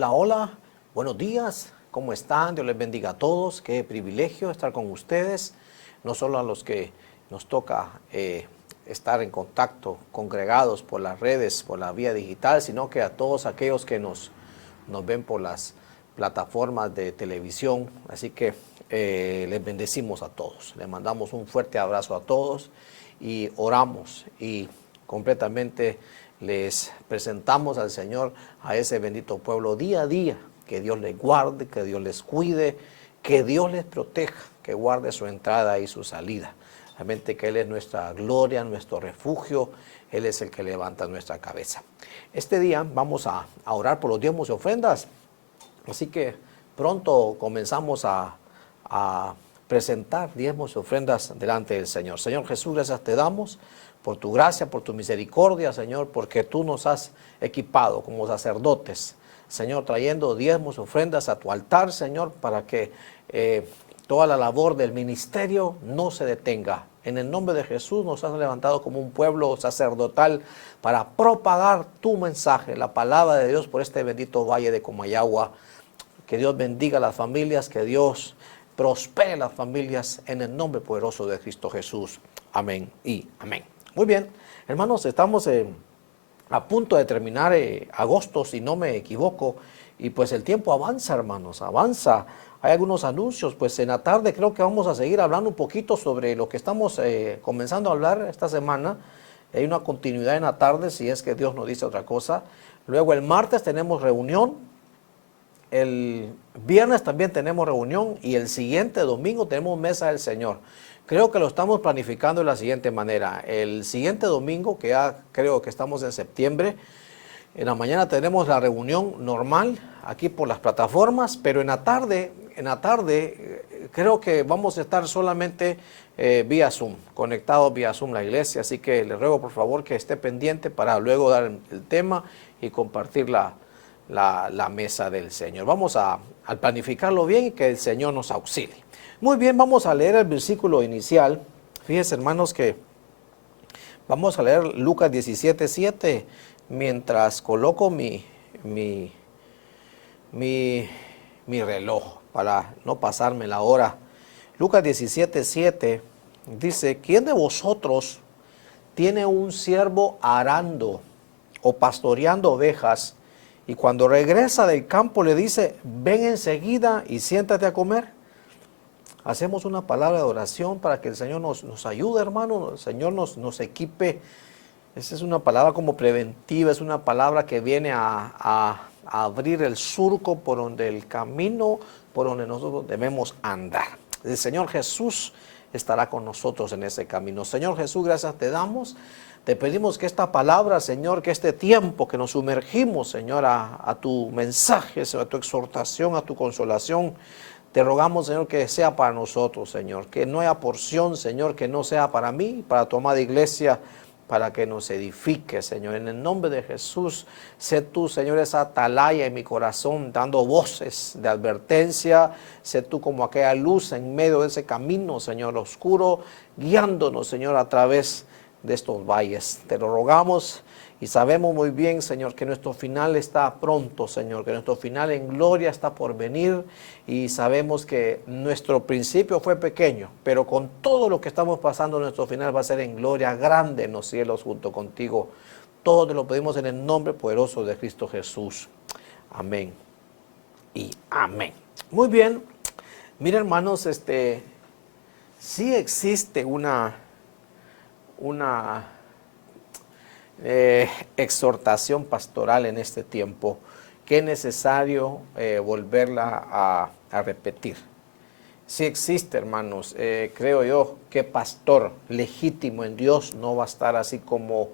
Hola, hola, buenos días, ¿cómo están? Dios les bendiga a todos, qué privilegio estar con ustedes, no solo a los que nos toca estar en contacto, congregados por las redes, por la vía digital, sino que a todos aquellos que nos ven por las plataformas de televisión. Así que les bendecimos a todos, les mandamos un fuerte abrazo a todos y oramos y completamente les presentamos al Señor, a ese bendito pueblo día a día. Que Dios les guarde, que Dios les cuide, que Dios les proteja, que guarde su entrada y su salida. Realmente que Él es nuestra gloria, nuestro refugio, Él es el que levanta nuestra cabeza. Este día vamos a orar por los diezmos y ofrendas, así que pronto comenzamos a presentar diezmos y ofrendas delante del Señor. Señor Jesús, gracias te damos por tu gracia, por tu misericordia, Señor, porque tú nos has equipado como sacerdotes, Señor, trayendo diezmos y ofrendas a tu altar, Señor, para que toda la labor del ministerio no se detenga. En el nombre de Jesús nos has levantado como un pueblo sacerdotal para propagar tu mensaje, la palabra de Dios por este bendito valle de Comayagua. Que Dios bendiga a las familias, que Dios prospere las familias en el nombre poderoso de Cristo Jesús. Amén y amén. Muy bien, hermanos, estamos a punto de terminar agosto, si no me equivoco, y pues el tiempo avanza, hermanos, avanza. Hay algunos anuncios, pues en la tarde creo que vamos a seguir hablando un poquito sobre lo que estamos comenzando a hablar esta semana. Hay una continuidad en la tarde, si es que Dios nos dice otra cosa. Luego el martes tenemos reunión. El viernes también tenemos reunión y el siguiente domingo tenemos mesa del Señor. Creo que lo estamos planificando de la siguiente manera. El siguiente domingo, que ya creo que estamos en septiembre, en la mañana tenemos la reunión normal aquí por las plataformas, pero en la tarde creo que vamos a estar solamente vía Zoom, conectados vía Zoom la iglesia. Así que le ruego por favor que esté pendiente para luego dar el tema y compartir la mesa del Señor. Vamos a planificarlo bien y que el Señor nos auxilie. Muy bien, vamos a leer el versículo inicial. Fíjense, hermanos, que vamos a leer Lucas 17:7 mientras coloco mi reloj para no pasarme la hora. Lucas 17:7 dice: ¿Quién de vosotros tiene un siervo arando o pastoreando ovejas, y cuando regresa del campo le dice: ven enseguida y siéntate a comer? Hacemos una palabra de oración para que el Señor nos ayude, hermano, el Señor nos equipe. Esa es una palabra como preventiva, es una palabra que viene a abrir el surco por donde el camino, por donde nosotros debemos andar. El Señor Jesús estará con nosotros en ese camino. Señor Jesús, gracias te damos. Te pedimos que esta palabra, Señor, que este tiempo que nos sumergimos, Señor, a tu mensaje, a tu exhortación, a tu consolación, te rogamos, Señor, que sea para nosotros, Señor, que no haya porción, Señor, que no sea para mí, para tu amada iglesia, para que nos edifique, Señor. En el nombre de Jesús, sé tú, Señor, esa atalaya en mi corazón, dando voces de advertencia. Sé tú como aquella luz en medio de ese camino, Señor, oscuro, guiándonos, Señor, a través de estos valles. Te lo rogamos y sabemos muy bien, Señor, que nuestro final está pronto, Señor, que nuestro final en gloria está por venir, y sabemos que nuestro principio fue pequeño, pero con todo lo que estamos pasando, nuestro final va a ser en gloria grande en los cielos junto contigo. Todo te lo pedimos en el nombre poderoso de Cristo Jesús. Amén y amén. Muy bien. Mira, hermanos, sí existe una exhortación pastoral en este tiempo que es necesario volverla a repetir. Sí existe, hermanos. Creo yo que pastor legítimo en Dios no va a estar así como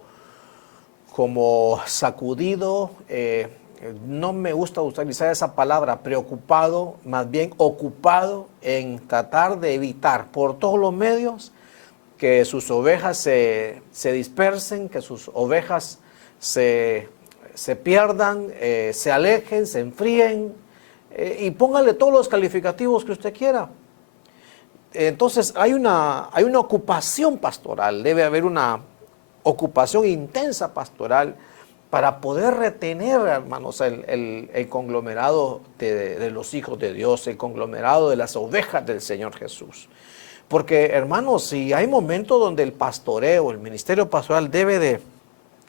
sacudido. No me gusta utilizar esa palabra preocupado, más bien ocupado en tratar de evitar por todos los medios que sus ovejas se dispersen, que sus ovejas se pierdan, se alejen, se enfríen, y póngale todos los calificativos que usted quiera. Entonces hay una ocupación pastoral, debe haber una ocupación intensa pastoral para poder retener, hermanos, el conglomerado de los hijos de Dios, el conglomerado de las ovejas del Señor Jesús. Porque, hermanos, si hay momentos donde el pastoreo, el ministerio pastoral debe de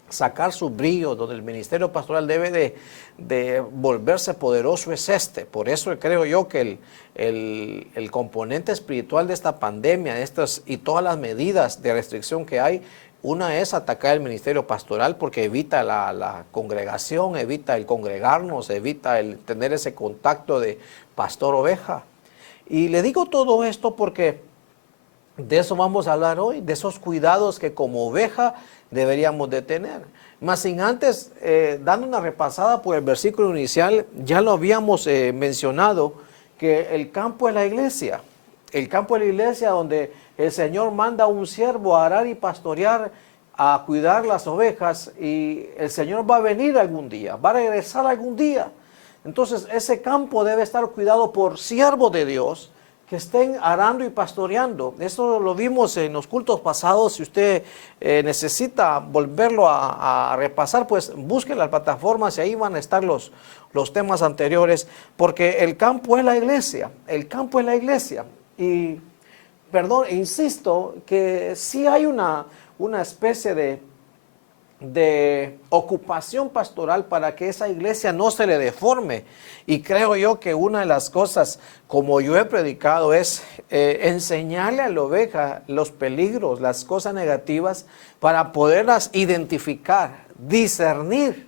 sacar su brillo, donde el ministerio pastoral debe de volverse poderoso, es este. Por eso creo yo que el componente espiritual de esta pandemia, y todas las medidas de restricción que hay, una es atacar el ministerio pastoral porque evita la congregación, evita el congregarnos, evita el tener ese contacto de pastor-oveja. Y le digo todo esto porque de eso vamos a hablar hoy, de esos cuidados que como oveja deberíamos de tener. Mas sin antes, dando una repasada por el versículo inicial, ya lo habíamos mencionado, que el campo es la iglesia. El campo es la iglesia donde el Señor manda a un siervo a arar y pastorear, a cuidar las ovejas, y el Señor va a venir algún día, va a regresar algún día. Entonces ese campo debe estar cuidado por siervos de Dios, que estén arando y pastoreando. Esto lo vimos en los cultos pasados. Si usted necesita volverlo a repasar, pues busque las plataformas y ahí van a estar los temas anteriores, porque el campo es la iglesia, el campo es la iglesia. Y, perdón, insisto que sí hay una especie de ocupación pastoral para que esa iglesia no se le deforme. Y creo yo que una de las cosas, como yo he predicado, es enseñarle a la oveja los peligros, las cosas negativas, para poderlas identificar, discernir,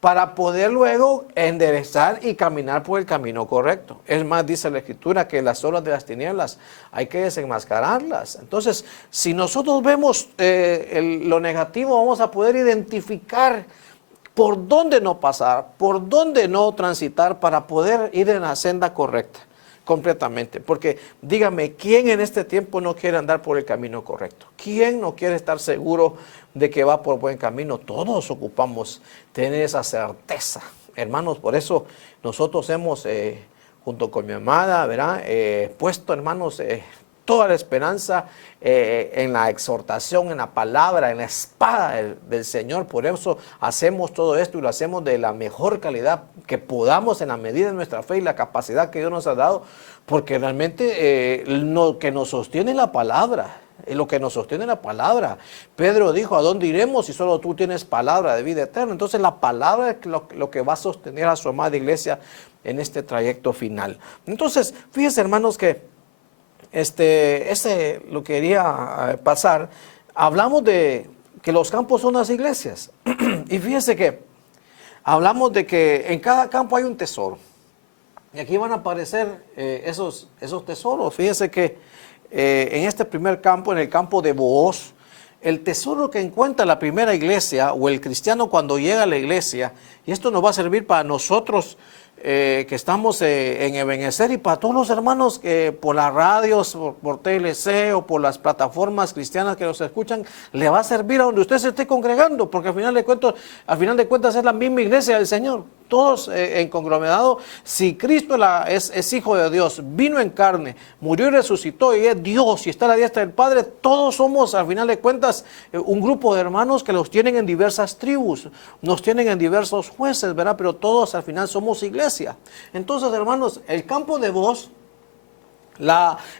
para poder luego enderezar y caminar por el camino correcto. Es más, dice la Escritura que las obras de las tinieblas hay que desenmascararlas. Entonces, si nosotros vemos lo negativo, vamos a poder identificar por dónde no pasar, por dónde no transitar para poder ir en la senda correcta, completamente. Porque dígame, ¿quién en este tiempo no quiere andar por el camino correcto? ¿Quién no quiere estar seguro de que va por buen camino? Todos ocupamos tener esa certeza, hermanos. Por eso nosotros hemos, junto con mi amada, ¿verdad? Puesto, hermanos, toda la esperanza en la exhortación, en la palabra, en la espada del Señor. Por eso hacemos todo esto y lo hacemos de la mejor calidad que podamos en la medida de nuestra fe y la capacidad que Dios nos ha dado, porque realmente lo que nos sostiene la palabra. Lo que nos sostiene la palabra. Pedro dijo, ¿a dónde iremos si solo tú tienes palabra de vida eterna? Entonces la palabra es lo que va a sostener a su amada iglesia en este trayecto final. Entonces, fíjense, hermanos, que lo quería pasar. Hablamos de que los campos son las iglesias. Y fíjense que hablamos de que en cada campo hay un tesoro. Y aquí van a aparecer esos tesoros. Fíjense que en este primer campo, en el campo de Booz, el tesoro que encuentra la primera iglesia o el cristiano cuando llega a la iglesia, y esto nos va a servir para nosotros que estamos en Ebenezer y para todos los hermanos que por las radios, por TLC o por las plataformas cristianas que nos escuchan, le va a servir a donde usted se esté congregando, porque al final de cuentas es la misma iglesia del Señor. Todos en conglomerado, si Cristo es hijo de Dios, vino en carne, murió y resucitó y es Dios y está a la diestra del Padre, todos somos al final de cuentas un grupo de hermanos que los tienen en diversas tribus, nos tienen en diversos jueces, ¿verdad? Pero todos al final somos iglesia. Entonces, hermanos, el campo de Booz,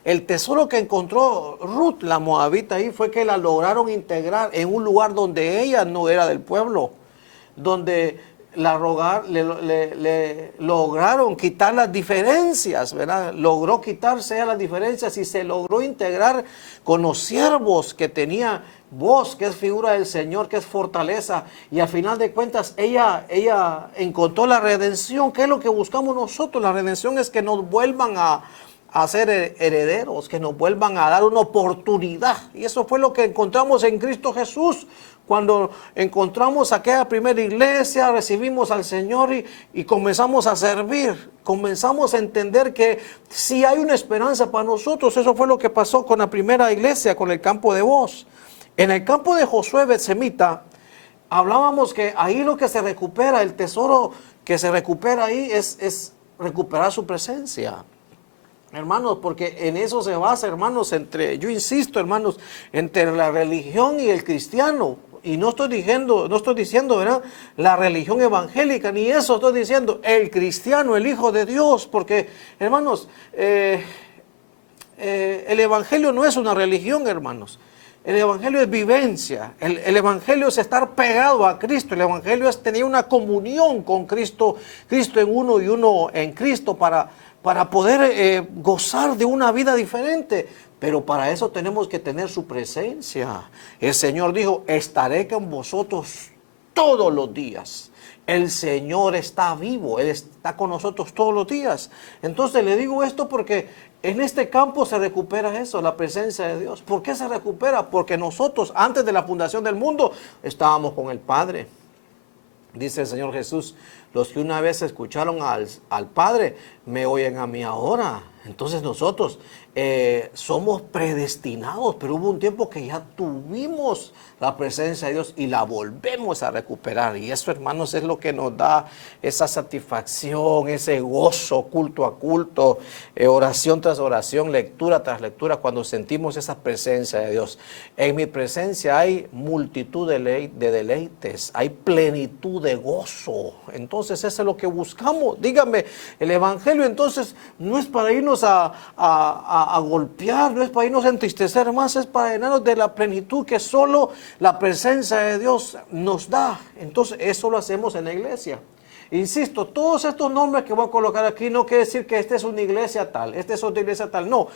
el tesoro que encontró Ruth, la moabita, ahí fue que la lograron integrar en un lugar donde ella no era del pueblo, donde le lograron quitar las diferencias, ¿verdad? Logró quitarse las diferencias y se logró integrar con los siervos que tenía Booz, que es figura del Señor, que es fortaleza, y al final de cuentas ella encontró la redención. ¿Qué es lo que buscamos nosotros? La redención es que nos vuelvan a ser herederos, que nos vuelvan a dar una oportunidad, y eso fue lo que encontramos en Cristo Jesús. Cuando encontramos aquella primera iglesia, recibimos al Señor y comenzamos a servir, comenzamos a entender que sí hay una esperanza para nosotros. Eso fue lo que pasó con la primera iglesia, con el campo de Booz. En el campo de Josué Betsemita, hablábamos que ahí lo que se recupera, el tesoro que se recupera ahí es recuperar su presencia. Hermanos, porque en eso se basa, hermanos, yo insisto, hermanos, entre la religión y el cristiano. Y no estoy diciendo, ¿verdad?, la religión evangélica, ni eso estoy diciendo, el cristiano, el Hijo de Dios, porque, hermanos, el evangelio no es una religión, hermanos. El evangelio es vivencia, el evangelio es estar pegado a Cristo, el evangelio es tener una comunión con Cristo, Cristo en uno y uno en Cristo para poder gozar de una vida diferente. Pero para eso tenemos que tener su presencia. El Señor dijo, estaré con vosotros todos los días. El Señor está vivo, Él está con nosotros todos los días. Entonces le digo esto porque en este campo se recupera eso, la presencia de Dios. ¿Por qué se recupera? Porque nosotros antes de la fundación del mundo estábamos con el Padre. Dice el Señor Jesús, los que una vez escucharon al Padre, me oyen a mí ahora. Entonces nosotros somos predestinados, pero hubo un tiempo que ya tuvimos la presencia de Dios y la volvemos a recuperar. Y eso, hermanos, es lo que nos da esa satisfacción, ese gozo, culto a culto, oración tras oración, lectura tras lectura, cuando sentimos esa presencia de Dios. En mi presencia hay multitud de deleites, hay plenitud de gozo. Entonces eso es lo que buscamos. Dígame, el evangelio entonces no es para irnos a golpear, no es para irnos a entristecer más, es para llenarnos de la plenitud que solo la presencia de Dios nos da. Entonces eso lo hacemos en la iglesia. Insisto, todos estos nombres que voy a colocar aquí no quiere decir que esta es una iglesia tal, esta es otra iglesia tal, no.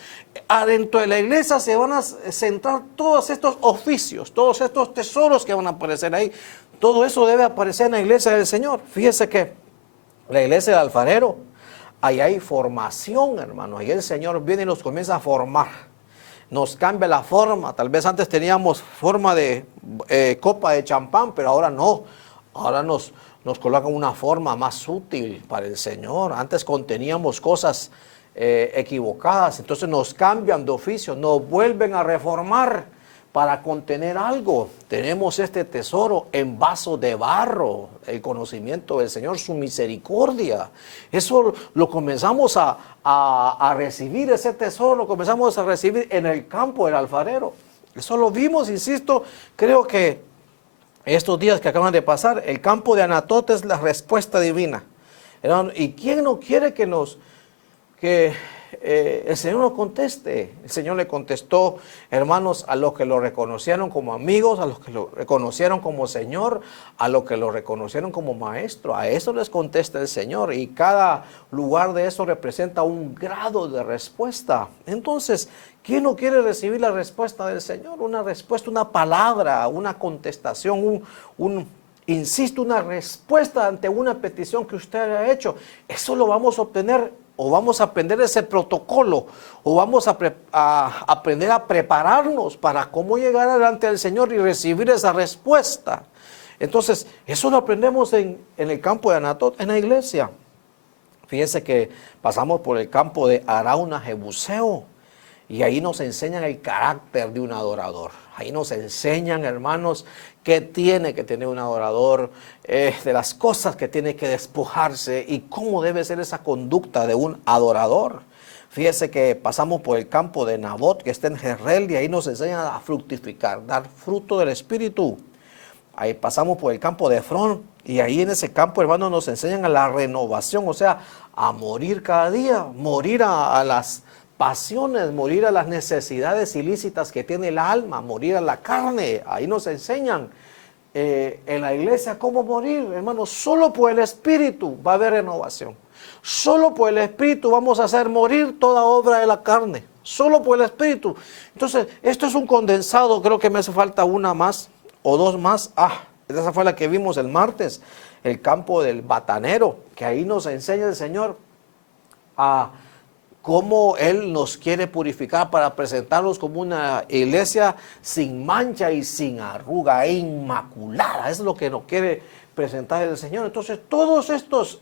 Adentro de la iglesia se van a centrar todos estos oficios, todos estos tesoros que van a aparecer ahí. Todo eso debe aparecer en la iglesia del Señor. Fíjese que la iglesia del alfarero, ahí hay formación, hermano. Ahí el Señor viene y nos comienza a formar. Nos cambia la forma. Tal vez antes teníamos forma de copa de champán, pero ahora no. Ahora nos colocan una forma más útil para el Señor. Antes conteníamos cosas equivocadas, entonces nos cambian de oficio, nos vuelven a reformar para contener algo. Tenemos este tesoro en vaso de barro, el conocimiento del Señor, su misericordia. Eso lo comenzamos a recibir, ese tesoro lo comenzamos a recibir en el campo del alfarero. Eso lo vimos, insisto, creo que estos días que acaban de pasar, el campo de Anatot es la respuesta divina. ¿Y quién no quiere que el Señor nos conteste? El Señor le contestó, hermanos, a los que lo reconocieron como amigos, a los que lo reconocieron como Señor, a los que lo reconocieron como Maestro. A eso les contesta el Señor, y cada lugar de eso representa un grado de respuesta. Entonces, ¿quién no quiere recibir la respuesta del Señor? Una respuesta, una palabra, una contestación, insisto, una respuesta ante una petición que usted ha hecho. Eso lo vamos a obtener, o vamos a aprender ese protocolo, o vamos a aprender a prepararnos para cómo llegar delante del Señor y recibir esa respuesta. Entonces, eso lo aprendemos en el campo de Anatot, en la iglesia. Fíjense que pasamos por el campo de Arauna Jebuseo, y ahí nos enseñan el carácter de un adorador. Ahí nos enseñan, hermanos, qué tiene que tener un adorador, de las cosas que tiene que despojarse y cómo debe ser esa conducta de un adorador. Fíjese que pasamos por el campo de Nabot, que está en Jezreel, y ahí nos enseñan a fructificar, dar fruto del Espíritu. Ahí pasamos por el campo de Efrón, y ahí en ese campo, hermanos, nos enseñan a la renovación, o sea, a morir cada día, morir a las pasiones, morir a las necesidades ilícitas que tiene el alma, morir a la carne. Ahí nos enseñan en la iglesia cómo morir, hermanos. Solo por el Espíritu va a haber renovación. Solo por el Espíritu vamos a hacer morir toda obra de la carne. Solo por el Espíritu. Entonces, esto es un condensado. Creo que me hace falta una más o dos más. Esa fue la que vimos el martes, el campo del batanero, que ahí nos enseña el Señor a cómo Él nos quiere purificar para presentarnos como una iglesia sin mancha y sin arruga, e inmaculada. Eso es lo que nos quiere presentar el Señor. Entonces, todos estos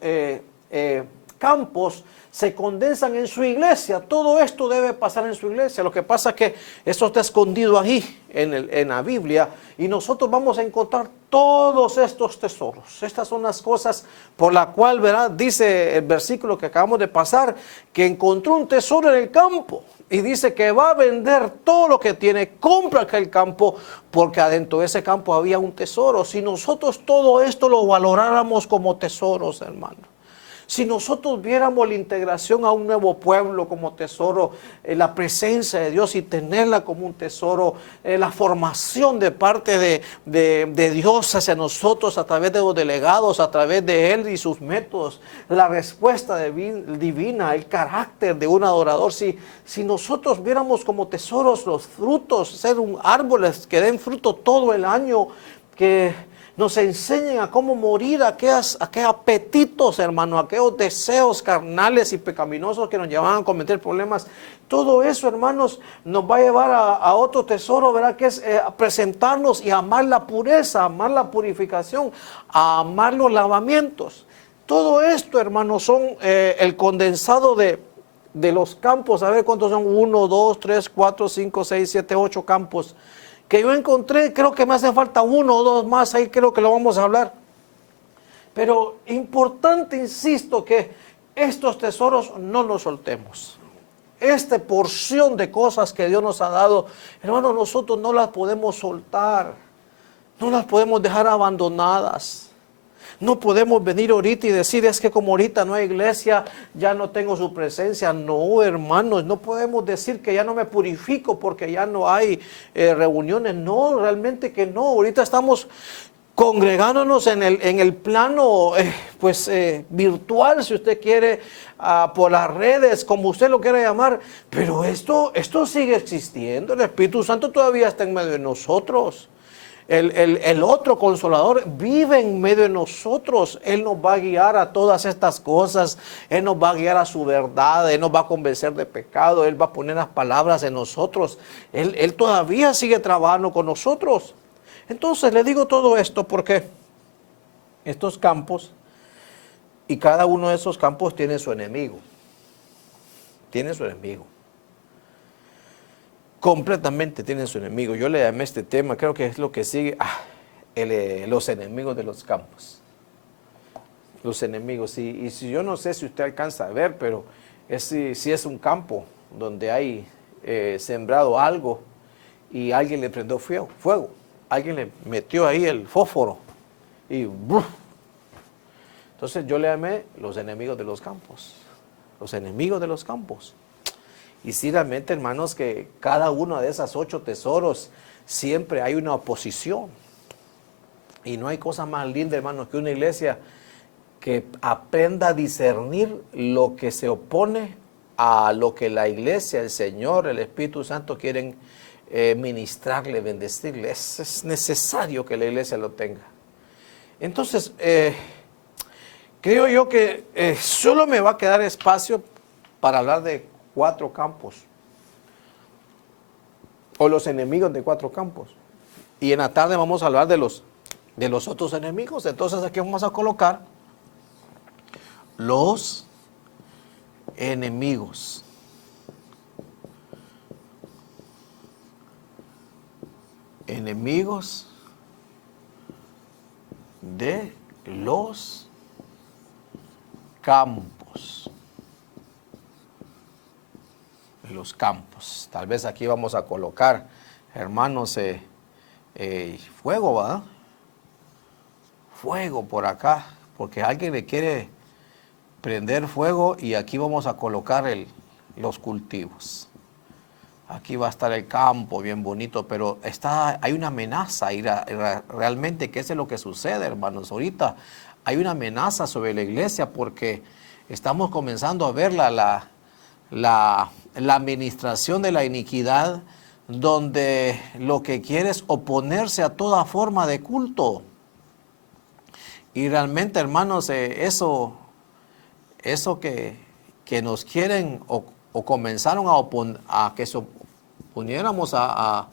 campos se condensan en su iglesia. Todo esto debe pasar en su iglesia. Lo que pasa es que esto está escondido ahí en la Biblia, y nosotros vamos a encontrar todos estos tesoros. Estas son las cosas por la cual, ¿verdad?, dice el versículo que acabamos de pasar, que encontró un tesoro en el campo. y dice que va a vender todo lo que tiene, compra aquel campo, porque adentro de ese campo había un tesoro. Si nosotros todo esto lo valoráramos como tesoros, hermano, si nosotros viéramos la integración a un nuevo pueblo como tesoro, la presencia de Dios y tenerla como un tesoro, la formación de parte de Dios hacia nosotros a través de los delegados, a través de Él y sus métodos, la respuesta divina, el carácter de un adorador. Si nosotros viéramos como tesoros los frutos, ser árboles que den fruto todo el año, que nos enseñen a cómo morir aquellos apetitos, hermano, aquellos deseos carnales y pecaminosos que nos llevaban a cometer problemas. Todo eso, hermanos, nos va a llevar a otro tesoro, ¿verdad? Que es presentarnos y amar la pureza, amar la purificación, a amar los lavamientos. Todo esto, hermanos, son el condensado de los campos. A ver cuántos son: 1, 2, 3, 4, 5, 6, 7, 8 campos que yo encontré. Creo que me hace falta 1 o 2 más, ahí creo que lo vamos a hablar. Pero importante, insisto, que estos tesoros no los soltemos. Esta porción de cosas que Dios nos ha dado, hermano, nosotros no las podemos soltar. No las podemos dejar abandonadas. No podemos venir ahorita y decir, es que como ahorita no hay iglesia, ya no tengo su presencia. No, hermanos, no podemos decir que ya no me purifico porque ya no hay reuniones. No, realmente que no. Ahorita estamos congregándonos en el plano virtual, si usted quiere, por las redes, como usted lo quiera llamar. Pero esto sigue existiendo. El Espíritu Santo todavía está en medio de nosotros. El otro Consolador vive en medio de nosotros. Él nos va a guiar a todas estas cosas. Él nos va a guiar a su verdad. Él nos va a convencer de pecado. Él va a poner las palabras en nosotros. Él todavía sigue trabajando con nosotros. Entonces le digo todo esto porque estos campos, y cada uno de esos campos tiene su enemigo. Tiene su enemigo. Completamente tienen su enemigo. Yo le llamé este tema, creo que es lo que sigue, los enemigos de los campos. Los enemigos. Y si yo no sé si usted alcanza a ver, pero si es un campo donde hay sembrado algo y alguien le prendió fuego, alguien le metió ahí el fósforo y ¡bruf! Entonces yo le llamé los enemigos de los campos. Los enemigos de los campos. Y sí, realmente, hermanos, que cada uno de esos 8 tesoros siempre hay una oposición. Y no hay cosa más linda, hermanos, que una iglesia que aprenda a discernir lo que se opone a lo que la iglesia, el Señor, el Espíritu Santo quieren ministrarle, bendecirle. Es necesario que la iglesia lo tenga. Entonces, creo yo que solo me va a quedar espacio para hablar de 4 campos, o los enemigos de 4 campos, y en la tarde vamos a hablar de los otros enemigos. Entonces aquí vamos a colocar los enemigos. Enemigos de los campos. Los campos. Tal vez aquí vamos a colocar, hermanos, fuego, ¿verdad? Fuego por acá, porque alguien le quiere prender fuego, y aquí vamos a colocar los cultivos. Aquí va a estar el campo bien bonito, pero hay una amenaza, y realmente, ¿qué es lo que sucede, hermanos? Ahorita hay una amenaza sobre la iglesia porque estamos comenzando a ver la administración de la iniquidad, donde lo que quiere es oponerse a toda forma de culto. Y realmente, hermanos, eso que nos quieren o comenzaron a que se oponiéramos a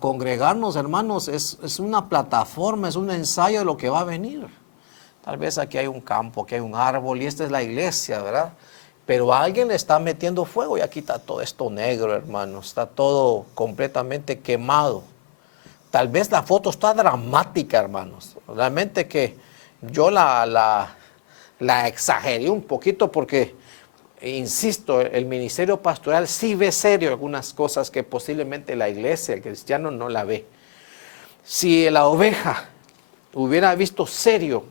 congregarnos, hermanos, es una plataforma, es un ensayo de lo que va a venir. Tal vez aquí hay un campo, aquí hay un árbol, y esta es la iglesia, ¿verdad? Pero alguien le está metiendo fuego, y aquí está todo esto negro, hermanos. Está todo completamente quemado. Tal vez la foto está dramática, hermanos. Realmente que yo la exageré un poquito, porque insisto, el ministerio pastoral sí ve serio algunas cosas que posiblemente la iglesia, el cristiano, no la ve. Si la oveja hubiera visto serio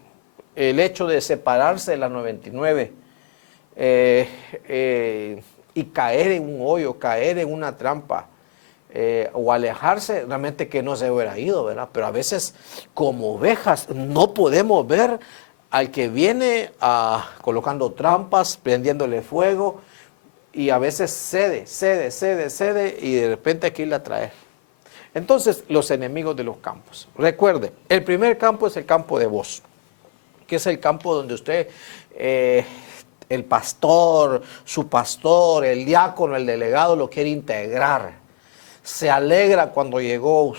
el hecho de separarse de las 99 y caer en un hoyo, caer en una trampa, o alejarse, realmente que no se hubiera ido, ¿verdad? Pero a veces como ovejas no podemos ver al que viene colocando trampas, prendiéndole fuego, y a veces cede y de repente aquí la trae. Entonces, los enemigos de los campos. Recuerde, el primer campo es el campo de voz, que es el campo donde usted, el pastor, su pastor, el diácono, el delegado lo quiere integrar. Se alegra cuando llegó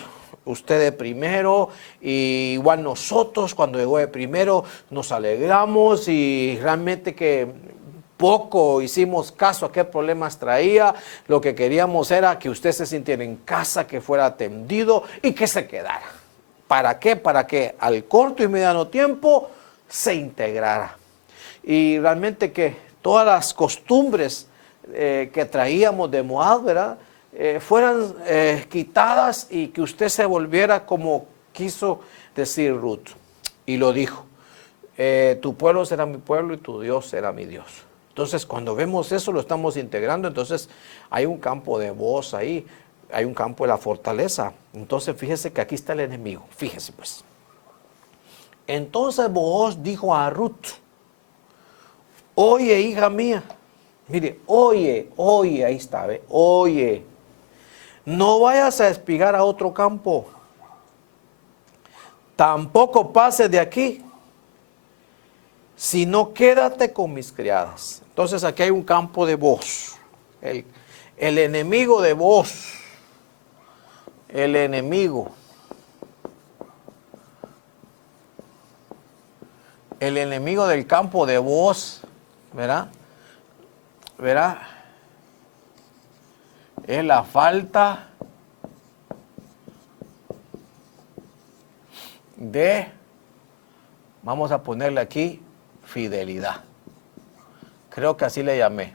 usted de primero, y igual nosotros cuando llegó de primero nos alegramos, y realmente que poco hicimos caso a qué problemas traía. Lo que queríamos era que usted se sintiera en casa, que fuera atendido y que se quedara. ¿Para qué? Para que al corto y mediano tiempo se integrara. Y realmente que todas las costumbres que traíamos de Moab, ¿verdad?, fueran quitadas, y que usted se volviera como quiso decir Ruth. Y lo dijo: tu pueblo será mi pueblo y tu Dios será mi Dios. Entonces, cuando vemos eso, lo estamos integrando. Entonces, hay un campo de voz ahí, hay un campo de la fortaleza. Entonces, fíjese que aquí está el enemigo. Fíjese pues. Entonces Booz dijo a Ruth: oye, hija mía. Mire, oye, ahí está, ¿ve? Oye, no vayas a espigar a otro campo, tampoco pases de aquí, sino quédate con mis criadas. Entonces aquí hay un campo de voz, el enemigo de voz, el enemigo del campo de voz, ¿verdad? Es la falta de, vamos a ponerle aquí, fidelidad. Creo que así le llamé,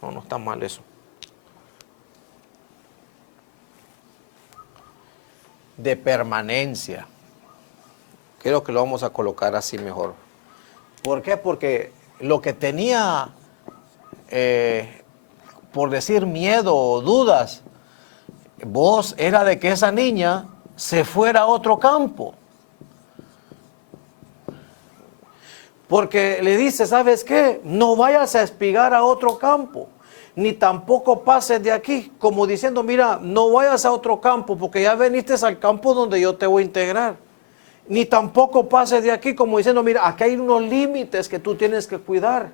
no está mal eso. De permanencia. Creo que lo vamos a colocar así mejor. ¿Por qué? Porque lo que tenía, por decir, miedo o dudas, Booz, era de que esa niña se fuera a otro campo. Porque le dice: ¿sabes qué? No vayas a espigar a otro campo, ni tampoco pases de aquí. Como diciendo: mira, no vayas a otro campo, porque ya veniste al campo donde yo te voy a integrar. Ni tampoco pases de aquí, como diciendo: mira, aquí hay unos límites que tú tienes que cuidar.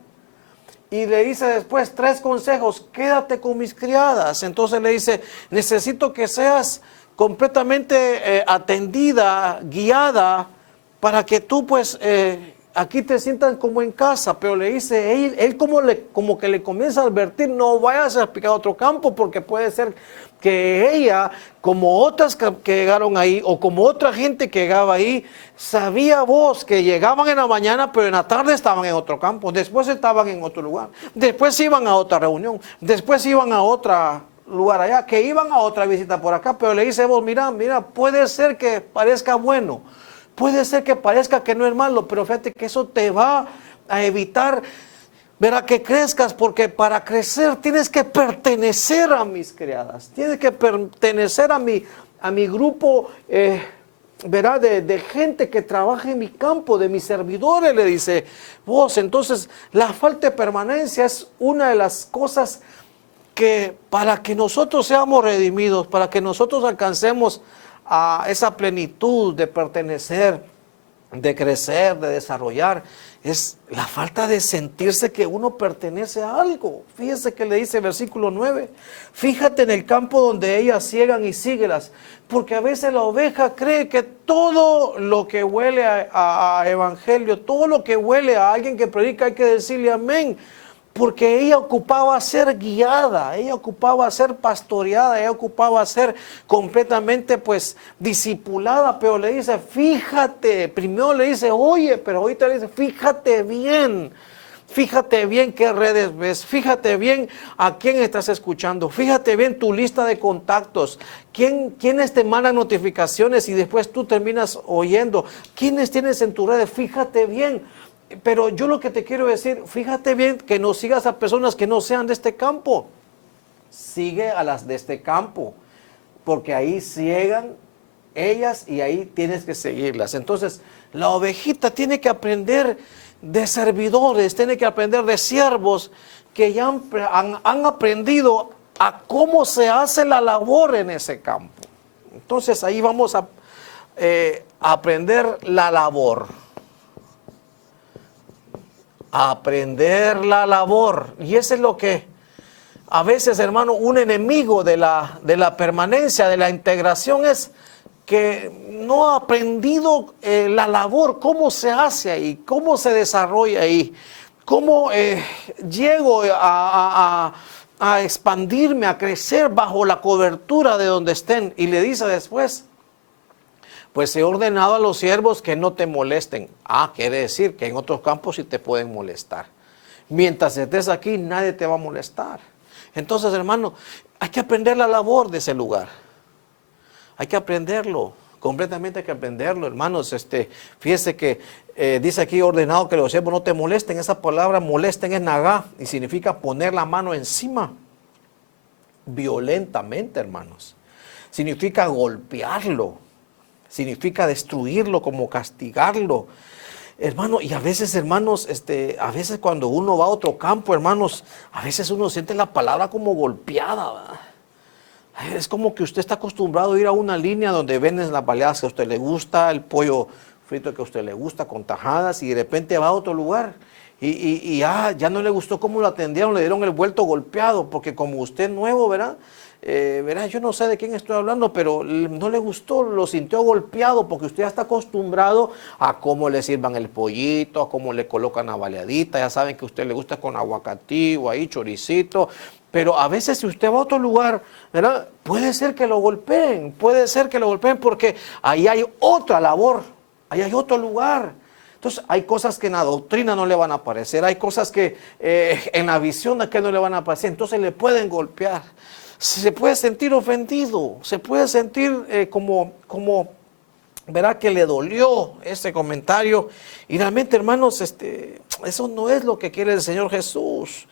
Y le dice después 3 consejos: quédate con mis criadas. Entonces le dice: necesito que seas completamente atendida, guiada, para que tú pues aquí te sientas como en casa. Pero le dice, él como que le comienza a advertir: no vayas a explicar otro campo, porque puede ser que ella, como otras que llegaron ahí, o como otra gente que llegaba ahí, sabía vos que llegaban en la mañana, pero en la tarde estaban en otro campo, después estaban en otro lugar, después iban a otra reunión, después iban a otro lugar allá, que iban a otra visita por acá. Pero le dice vos: mira, puede ser que parezca bueno, puede ser que parezca que no es malo, pero fíjate que eso te va a evitar, verá, que crezcas, porque para crecer tienes que pertenecer a mis criadas, tienes que pertenecer a mi grupo, verá, de gente que trabaja en mi campo, de mis servidores, le dice vos. Entonces, la falta de permanencia es una de las cosas que, para que nosotros seamos redimidos, para que nosotros alcancemos a esa plenitud de pertenecer, de crecer, de desarrollar, es la falta de sentirse que uno pertenece a algo. Fíjese que le dice versículo 9: fíjate en el campo donde ellas ciegan y síguelas, porque a veces la oveja cree que todo lo que huele a evangelio, todo lo que huele a alguien que predica, hay que decirle amén. Porque ella ocupaba ser guiada, ella ocupaba ser pastoreada, ella ocupaba ser completamente pues discipulada. Pero le dice: fíjate, primero le dice oye, pero ahorita le dice: fíjate bien, Fíjate bien qué redes ves, fíjate bien a quién estás escuchando, fíjate bien tu lista de contactos, quiénes te mandan notificaciones y después tú terminas oyendo, quiénes tienes en tus redes, fíjate bien. Pero yo lo que te quiero decir, fíjate bien que no sigas a personas que no sean de este campo. Sigue a las de este campo, porque ahí ciegan ellas y ahí tienes que seguirlas. Entonces, la ovejita tiene que aprender de servidores, tiene que aprender de siervos que ya han aprendido a cómo se hace la labor en ese campo. Entonces, ahí vamos a aprender la labor. Aprender la labor. Y eso es lo que a veces, hermano, un enemigo de la permanencia, de la integración es que no ha aprendido la labor, cómo se hace ahí, cómo se desarrolla ahí, cómo llego a expandirme, a crecer bajo la cobertura de donde estén. Y le dice después, pues he ordenado a los siervos que no te molesten. Quiere decir que en otros campos sí te pueden molestar. Mientras estés aquí, nadie te va a molestar. Entonces, hermano, hay que aprender la labor de ese lugar. Hay que aprenderlo, completamente hay que aprenderlo, hermanos. Fíjese que dice aquí ordenado que los siervos no te molesten. Esa palabra molesten es nagá y significa poner la mano encima. Violentamente, hermanos. Significa golpearlo. Significa destruirlo, como castigarlo. Hermano, y a veces, hermanos, a veces cuando uno va a otro campo, hermanos, a veces uno siente la palabra como golpeada, ¿verdad? Es como que usted está acostumbrado a ir a una línea donde venden las baleadas que a usted le gusta, el pollo frito que a usted le gusta, con tajadas, y de repente va a otro lugar y ya no le gustó cómo lo atendieron, le dieron el vuelto golpeado, porque como usted es nuevo, ¿verdad? Yo no sé de quién estoy hablando, pero no le gustó, lo sintió golpeado, porque usted ya está acostumbrado a cómo le sirvan el pollito, a cómo le colocan la baleadita, ya saben que a usted le gusta con aguacatillo, ahí choricito. Pero a veces si usted va a otro lugar, ¿verdad? Puede ser que lo golpeen, porque ahí hay otra labor, ahí hay otro lugar. Entonces hay cosas que en la doctrina no le van a aparecer, hay cosas que en la visión de que no le van a aparecer, entonces le pueden golpear. Se puede sentir ofendido, se puede sentir como verá que le dolió este comentario. Y realmente, hermanos, eso no es lo que quiere el Señor Jesús.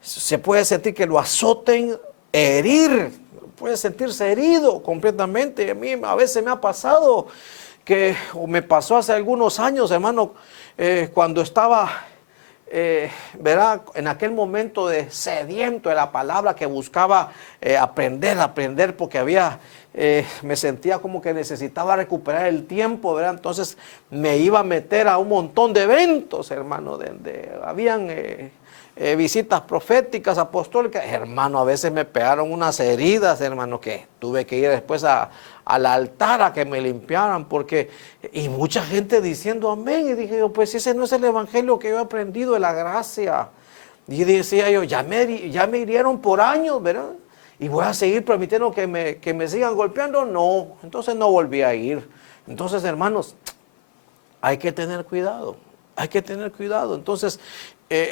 Se puede sentir que lo azoten, herir, puede sentirse herido completamente. A mí a veces me ha pasado o me pasó hace algunos años, hermano, cuando estaba, verá, en aquel momento de sediento de la palabra, que buscaba aprender, porque me sentía como que necesitaba recuperar el tiempo, ¿verdad? Entonces me iba a meter a un montón de eventos, hermano, donde habían visitas proféticas, apostólicas. Hermano, a veces me pegaron unas heridas, hermano, que tuve que ir después al altar a que me limpiaran, y mucha gente diciendo amén, y dije yo, pues ese no es el evangelio que yo he aprendido de la gracia. Y decía yo, ya me hirieron por años, ¿verdad? Y voy a seguir permitiendo que me sigan golpeando. No, entonces no volví a ir. Entonces, hermanos, hay que tener cuidado, hay que tener cuidado. Entonces,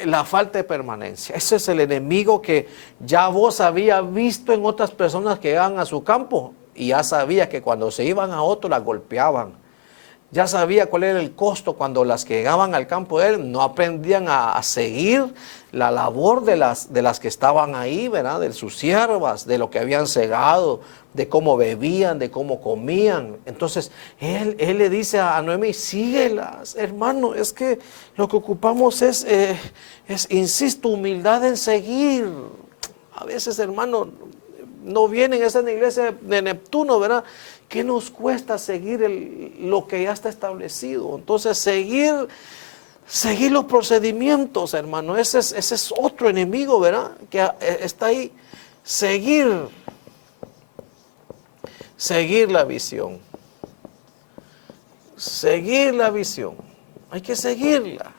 la falta de permanencia, ese es el enemigo que ya vos habías visto en otras personas que iban a su campo, y ya sabía que cuando se iban a otro las golpeaban. Ya sabía cuál era el costo cuando las que llegaban al campo de él no aprendían a seguir la labor de las que estaban ahí, ¿verdad? De sus siervas, de lo que habían segado, de cómo bebían, de cómo comían. Entonces, él le dice a Noemí, síguelas, hermano, es que lo que ocupamos es, insisto, humildad en seguir. A veces, hermano, no vienen, esa en la iglesia de Neptuno, ¿verdad? ¿Qué nos cuesta seguir lo que ya está establecido? Entonces, seguir los procedimientos, hermano. Ese es otro enemigo, ¿verdad? Que está ahí. Seguir la visión. Seguir la visión. Hay que seguirla,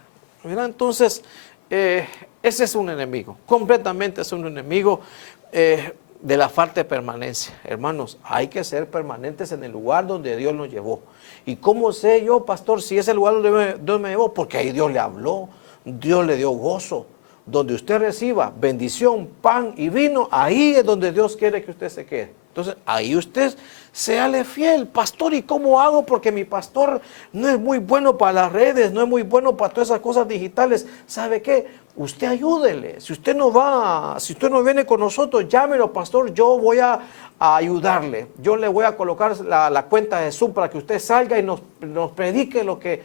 ¿verdad? Entonces, ese es un enemigo. Completamente es un enemigo. De la falta de permanencia. Hermanos, hay que ser permanentes en el lugar donde Dios nos llevó. ¿Y cómo sé yo, pastor, si es el lugar donde Dios me llevó? Porque ahí Dios le habló, Dios le dio gozo. Donde usted reciba bendición, pan y vino, ahí es donde Dios quiere que usted se quede. Entonces, ahí usted séale fiel. Pastor, ¿y cómo hago? Porque mi pastor no es muy bueno para las redes, no es muy bueno para todas esas cosas digitales. ¿Sabe qué? Usted ayúdele. Si usted no viene con nosotros, llámelo, pastor, yo voy a ayudarle. Yo le voy a colocar la cuenta de Zoom para que usted salga y nos predique lo que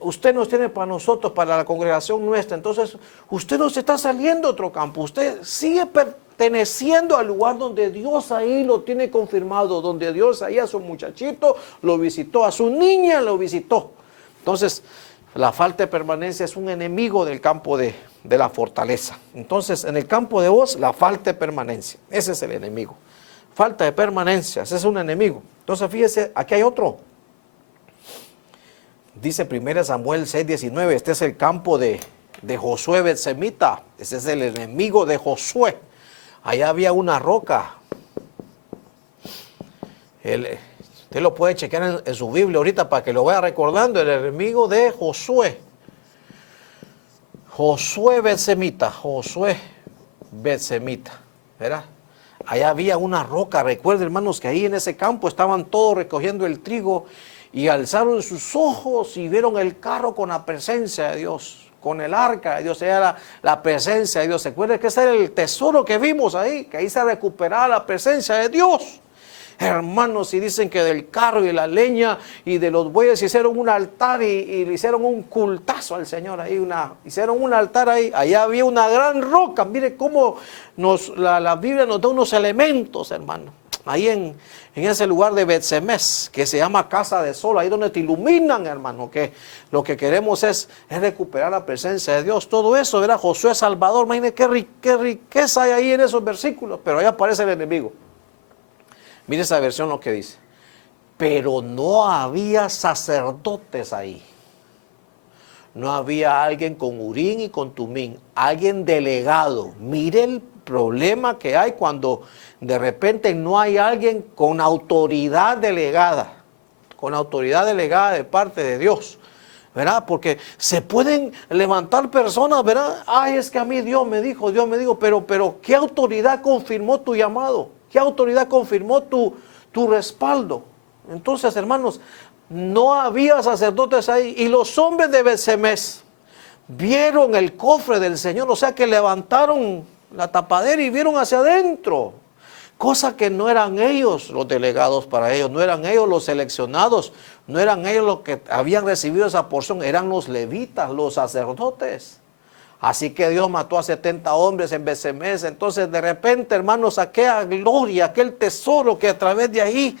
usted nos tiene para nosotros, para la congregación nuestra. Entonces, usted no se está saliendo a otro campo. Usted sigue perteneciendo al lugar donde Dios ahí lo tiene confirmado, donde Dios ahí a su muchachito lo visitó, a su niña lo visitó. Entonces, la falta de permanencia es un enemigo del campo de la fortaleza. Entonces, en el campo de voz, la falta de permanencia, ese es el enemigo. Falta de permanencia, ese es un enemigo. Entonces, fíjese, aquí hay otro. Dice 1 Samuel 6:19, este es el campo de Josué Betsemita, ese es el enemigo de Josué. Allá había una roca. Usted lo puede chequear en su Biblia ahorita para que lo vaya recordando, el enemigo de Josué. Josué Betsemita, ¿verdad? Allá había una roca. Recuerden, hermanos, que ahí en ese campo estaban todos recogiendo el trigo y alzaron sus ojos y vieron el carro con la presencia de Dios, con el arca de Dios. Era la presencia de Dios. ¿Se acuerdan que ese era el tesoro que vimos ahí? Que ahí se recuperaba la presencia de Dios. Hermanos, y dicen que del carro y de la leña y de los bueyes hicieron un altar y le hicieron un cultazo al Señor ahí, hicieron un altar ahí. Allá había una gran roca. Mire cómo la Biblia nos da unos elementos, hermano. Ahí en ese lugar de Betsemés, que se llama Casa de Sol, ahí donde te iluminan, hermano, que lo que queremos es recuperar la presencia de Dios. Todo eso, ¿verdad? Josué Salvador, imagínate qué riqueza hay ahí en esos versículos, pero ahí aparece el enemigo. Mire esa versión lo que dice. Pero no había sacerdotes ahí. No había alguien con Urín y con Tumín, alguien delegado. Mire el problema que hay cuando de repente no hay alguien con autoridad delegada de parte de Dios, ¿verdad? Porque se pueden levantar personas, ¿verdad? Ay, es que a mí Dios me dijo, pero ¿qué autoridad confirmó tu llamado? ¿Qué autoridad confirmó tu respaldo? Entonces, hermanos, no había sacerdotes ahí. Y los hombres de Betsemés vieron el cofre del Señor, o sea que levantaron la tapadera y vieron hacia adentro. Cosa que no eran ellos los delegados para ellos, no eran ellos los seleccionados, no eran ellos los que habían recibido esa porción, eran los levitas, los sacerdotes. Así que Dios mató a 70 hombres en Betsemés. Entonces de repente, hermanos, aquella gloria, aquel tesoro que a través de ahí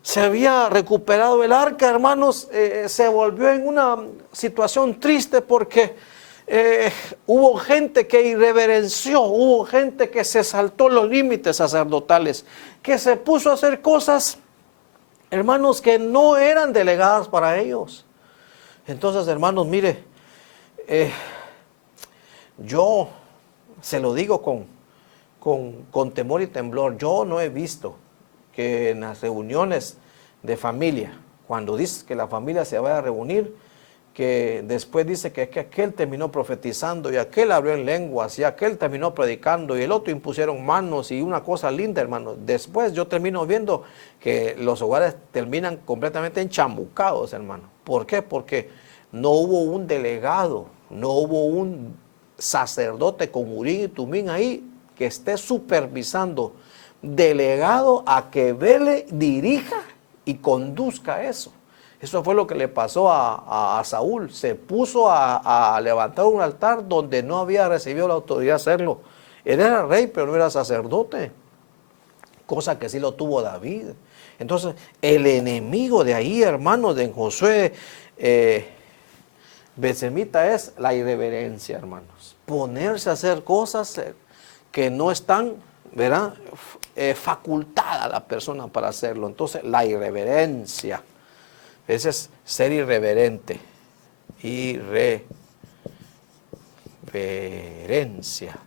se había recuperado el arca, hermanos, se volvió en una situación triste porque hubo gente que irreverenció, hubo gente que se saltó los límites sacerdotales, que se puso a hacer cosas, hermanos, que no eran delegadas para ellos. Entonces, hermanos, mire, yo se lo digo con temor y temblor. Yo no he visto que en las reuniones de familia, cuando dice que la familia se vaya a reunir, que después dice que aquel terminó profetizando y aquel habló en lenguas y aquel terminó predicando y el otro impusieron manos y una cosa linda, hermano. Después yo termino viendo que los hogares terminan completamente enchambucados, hermano. ¿Por qué? Porque no hubo un delegado, no hubo un sacerdote con Urín y Tumín ahí que esté supervisando, delegado a que vele, dirija y conduzca eso. Eso fue lo que le pasó a Saúl. Se puso a levantar un altar donde no había recibido la autoridad de hacerlo. Él era rey, pero no era sacerdote. Cosa que sí lo tuvo David. Entonces, el enemigo de ahí, hermano, de Josué Betsemita es la irreverencia, hermanos. Ponerse a hacer cosas que no están, ¿verdad? Facultada la persona para hacerlo. Entonces, la irreverencia. Ese es ser irreverente. Irreverencia.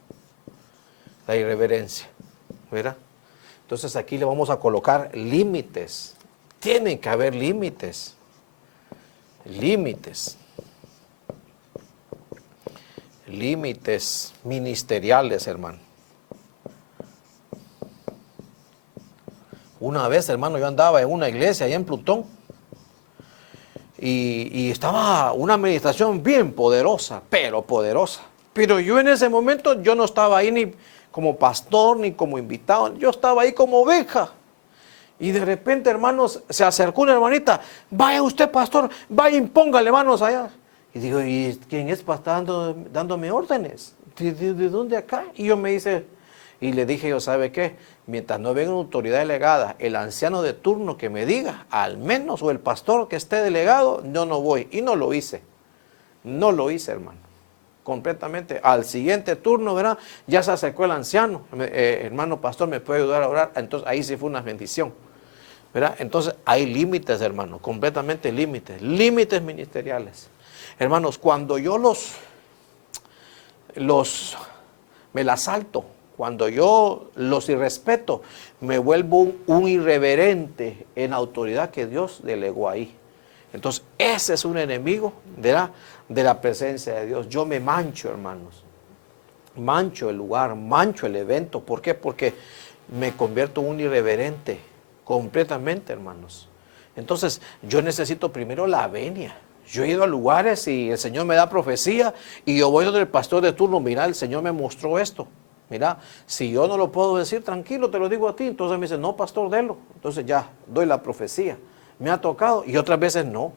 La irreverencia. ¿Verdad? Entonces aquí le vamos a colocar límites. Tienen que haber límites. Límites. límites ministeriales, hermano. Una vez, hermano, yo andaba en una iglesia allá en Plutón y estaba una administración bien poderosa, pero poderosa. Pero yo en ese momento, yo no estaba ahí ni como pastor ni como invitado, yo estaba ahí como oveja. Y de repente, hermanos, se acercó una hermanita, vaya usted, pastor, vaya, impóngale manos allá. Y digo, ¿y quién es para estar dándome órdenes? ¿De dónde acá? Y yo me dice, y le dije yo, ¿sabe qué? Mientras no venga una autoridad delegada, el anciano de turno que me diga, al menos, o el pastor que esté delegado, yo no voy. Y no lo hice. No lo hice, hermano. Completamente. Al siguiente turno, ¿verdad? Ya se acercó el anciano. Hermano pastor, ¿me puede ayudar a orar? Entonces ahí sí fue una bendición, ¿verdad? Entonces hay límites, hermano, completamente límites. Límites ministeriales. Hermanos, cuando yo me las salto, cuando yo los irrespeto, me vuelvo un irreverente en autoridad que Dios delegó ahí. Entonces, ese es un enemigo de la presencia de Dios. Yo me mancho, hermanos. Mancho el lugar, mancho el evento. ¿Por qué? Porque me convierto en un irreverente, completamente, hermanos. Entonces, yo necesito primero la venia. Yo he ido a lugares y el Señor me da profecía y yo voy donde el pastor de turno, mira, el Señor me mostró esto. Mira, si yo no lo puedo decir, tranquilo, te lo digo a ti. Entonces me dice, no, pastor, délo. Entonces ya, doy la profecía. Me ha tocado y otras veces no.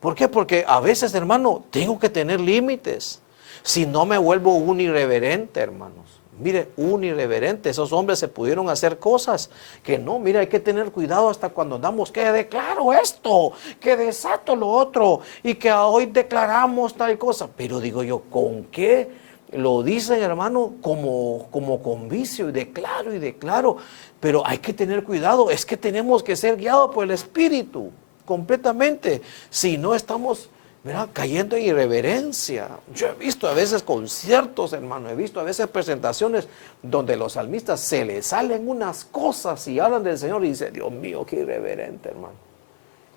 ¿Por qué? Porque a veces, hermano, tengo que tener límites. Si no me vuelvo un irreverente, hermanos. Mire, un irreverente. Esos hombres se pudieron hacer cosas que no. Mire, hay que tener cuidado hasta cuando andamos que declaro esto, que desato lo otro y que hoy declaramos tal cosa. Pero digo yo, ¿con qué? Lo dicen, hermano, como con vicio y declaro. Pero hay que tener cuidado. Es que tenemos que ser guiados por el Espíritu completamente. Si no estamos, ¿verdad?, cayendo en irreverencia. Yo he visto a veces conciertos, hermano. He visto a veces presentaciones donde los salmistas se les salen unas cosas y hablan del Señor y dicen, Dios mío, qué irreverente, hermano.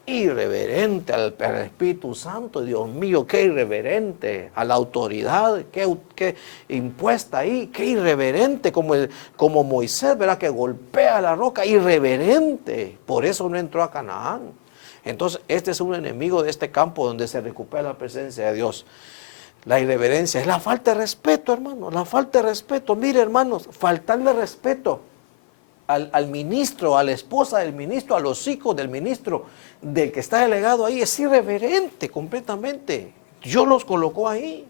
Irreverente al Espíritu Santo, Dios mío, qué irreverente a la autoridad, qué impuesta ahí, qué irreverente como Moisés, ¿verdad?, que golpea la roca, irreverente, por eso no entró a Canaán. Entonces este es un enemigo de este campo donde se recupera la presencia de Dios. La irreverencia es la falta de respeto, hermano, la falta de respeto. Mire, hermanos, faltarle respeto al ministro, a la esposa del ministro, a los hijos del ministro, del que está delegado ahí, es irreverente completamente. Dios los colocó ahí.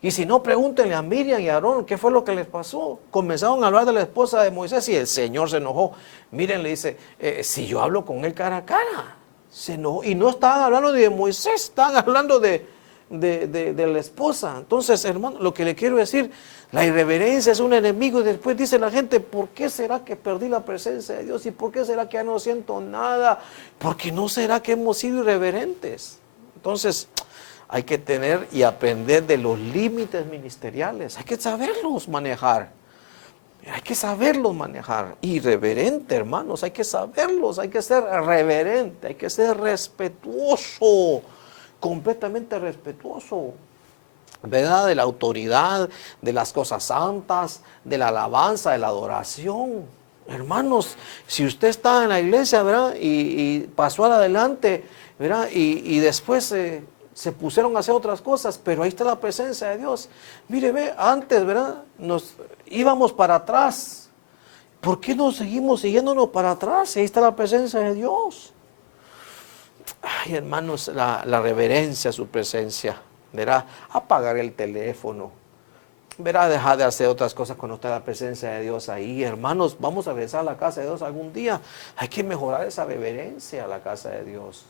Y si no, pregúntenle a Miriam y a Aarón qué fue lo que les pasó. Comenzaron a hablar de la esposa de Moisés y el Señor se enojó. Miren, le dice, si yo hablo con él cara a cara, se enojó. Y no estaban hablando de Moisés, estaban hablando de la esposa. Entonces, hermano, lo que le quiero decir, la irreverencia es un enemigo y después dice la gente, ¿por qué será que perdí la presencia de Dios? ¿Y por qué será que ya no siento nada? Porque no será que hemos sido irreverentes. Entonces, hay que tener y aprender de los límites ministeriales. Hay que saberlos manejar. Hay que saberlos manejar. Irreverente, hermanos, hay que saberlos. Hay que ser reverente, hay que ser respetuoso. Completamente respetuoso, ¿verdad?, de la autoridad, de las cosas santas, de la alabanza, de la adoración. Hermanos, si usted está en la iglesia, ¿verdad?, y pasó adelante, ¿verdad?, y después se pusieron a hacer otras cosas, pero ahí está la presencia de Dios. Mire, ve, antes, ¿verdad?, nos íbamos para atrás. ¿Por qué no seguimos siguiéndonos para atrás? Ahí está la presencia de Dios. Ay, hermanos, la reverencia a su presencia, verá, apagar el teléfono, verá, dejar de hacer otras cosas cuando está la presencia de Dios ahí. Hermanos, vamos a regresar a la casa de Dios algún día. Hay que mejorar esa reverencia a la casa de Dios.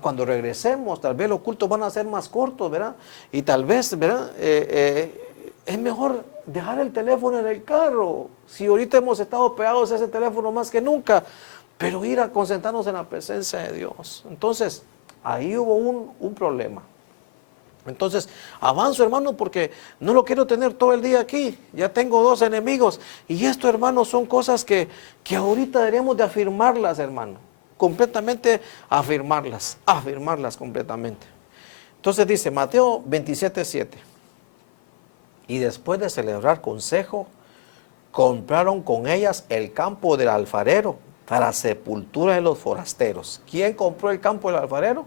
Cuando regresemos, tal vez los cultos van a ser más cortos, ¿verdad? Y tal vez, ¿verdad?, es mejor dejar el teléfono en el carro. Si ahorita hemos estado pegados a ese teléfono más que nunca, pero ir a concentrarnos en la presencia de Dios. Entonces, ahí hubo un problema. Entonces, avanzo, hermano, porque no lo quiero tener todo el día aquí. Ya tengo 2 enemigos. Y esto, hermano, son cosas que ahorita deberíamos de afirmarlas, hermano. Completamente afirmarlas completamente. Entonces dice Mateo 27:7. Y después de celebrar consejo, compraron con ellas el campo del alfarero para sepultura de los forasteros. ¿Quién compró el campo del alfarero?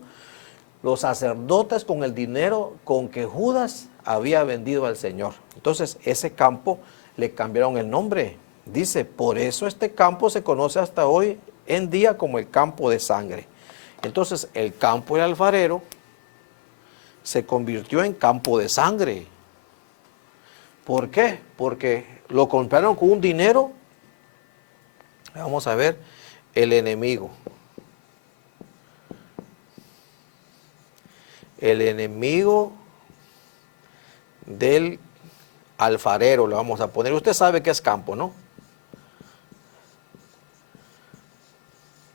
Los sacerdotes, con el dinero con que Judas había vendido al Señor. Entonces ese campo le cambiaron el nombre. Dice, por eso este campo se conoce hasta hoy en día como el campo de sangre. Entonces el campo del alfarero se convirtió en campo de sangre. ¿Por qué? Porque lo compraron con un dinero. Vamos a ver, el enemigo. El enemigo del alfarero, le vamos a poner. Usted sabe que es campo, ¿no?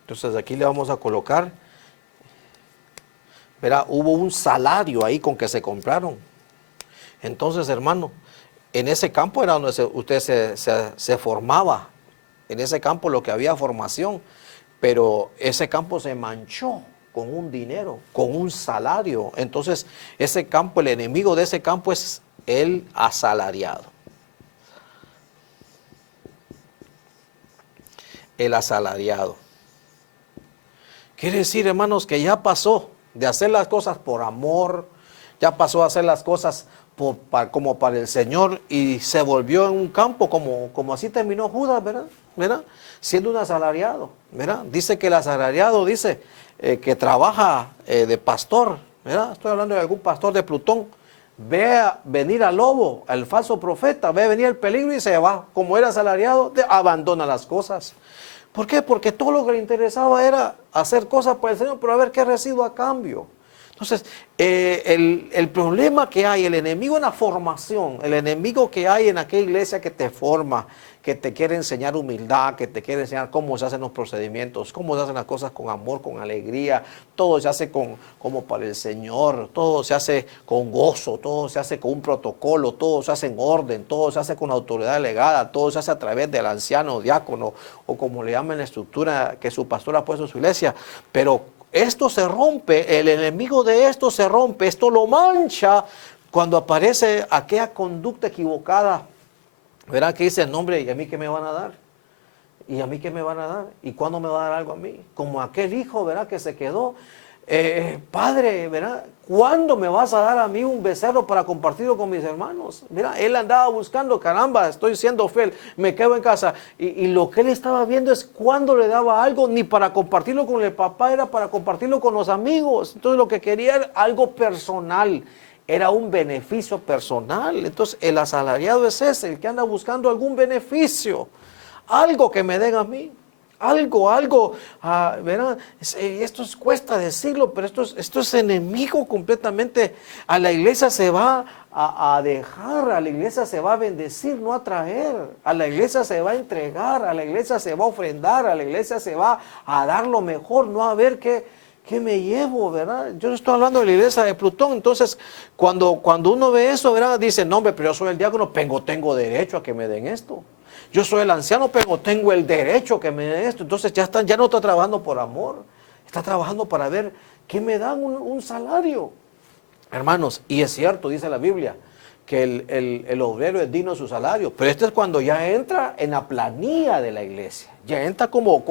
Entonces aquí le vamos a colocar, verá, hubo un salario ahí con que se compraron. Entonces, hermano, en ese campo era donde usted se formaba. En ese campo lo que había formación, pero ese campo se manchó con un dinero, con un salario. Entonces, ese campo, el enemigo de ese campo es el asalariado. El asalariado. Quiere decir, hermanos, que ya pasó de hacer las cosas por amor, ya pasó a hacer las cosas como para el Señor y se volvió en un campo como así terminó Judas, ¿verdad? ¿Verdad? Siendo un asalariado, ¿verdad? Dice que el asalariado dice que trabaja de pastor, ¿verdad? Estoy hablando de algún pastor de Plutón. Ve a venir al lobo, al falso profeta, ve venir el peligro y se va. Como era asalariado, abandona las cosas. ¿Por qué? Porque todo lo que le interesaba era hacer cosas por el Señor, pero a ver qué recibo a cambio. Entonces, el problema que hay, el enemigo en la formación, el enemigo que hay en aquella iglesia que te forma, que te quiere enseñar humildad, que te quiere enseñar cómo se hacen los procedimientos, cómo se hacen las cosas con amor, con alegría, todo se hace como para el Señor, todo se hace con gozo, todo se hace con un protocolo, todo se hace en orden, todo se hace con autoridad delegada, todo se hace a través del anciano, diácono, o como le llaman la estructura que su pastor ha puesto en su iglesia, pero esto se rompe, el enemigo de esto se rompe, esto lo mancha cuando aparece aquella conducta equivocada. Verá que dice el nombre, ¿y a mí qué me van a dar? ¿Y a mí qué me van a dar? ¿Y cuándo me va a dar algo a mí? Como aquel hijo, ¿verdad? Que se quedó. Padre, ¿verdad? ¿Cuándo me vas a dar a mí un becerro para compartirlo con mis hermanos? Mira, él andaba buscando, caramba, estoy siendo fiel, me quedo en casa. Y lo que él estaba viendo es cuándo le daba algo, ni para compartirlo con el papá, era para compartirlo con los amigos. Entonces lo que quería era algo personal. Era un beneficio personal. Entonces el asalariado es ese, el que anda buscando algún beneficio, algo que me den a mí, algo, ¿verdad? Esto cuesta decirlo, pero esto es enemigo completamente. A la iglesia se va a dejar, a la iglesia se va a bendecir, no a traer, a la iglesia se va a entregar, a la iglesia se va a ofrendar, a la iglesia se va a dar lo mejor, no a ver ¿qué me llevo, verdad? Yo estoy hablando de la iglesia de Plutón. Entonces, cuando uno ve eso, ¿verdad? Dice, no, hombre, pero yo soy el diácono, tengo derecho a que me den esto. Yo soy el anciano, pero tengo el derecho a que me den esto. Entonces ya no está trabajando por amor, está trabajando para ver qué me dan un salario. Hermanos, y es cierto, dice la Biblia, que el obrero es digno de su salario, pero esto es cuando ya entra en la planilla de la iglesia, ya entra como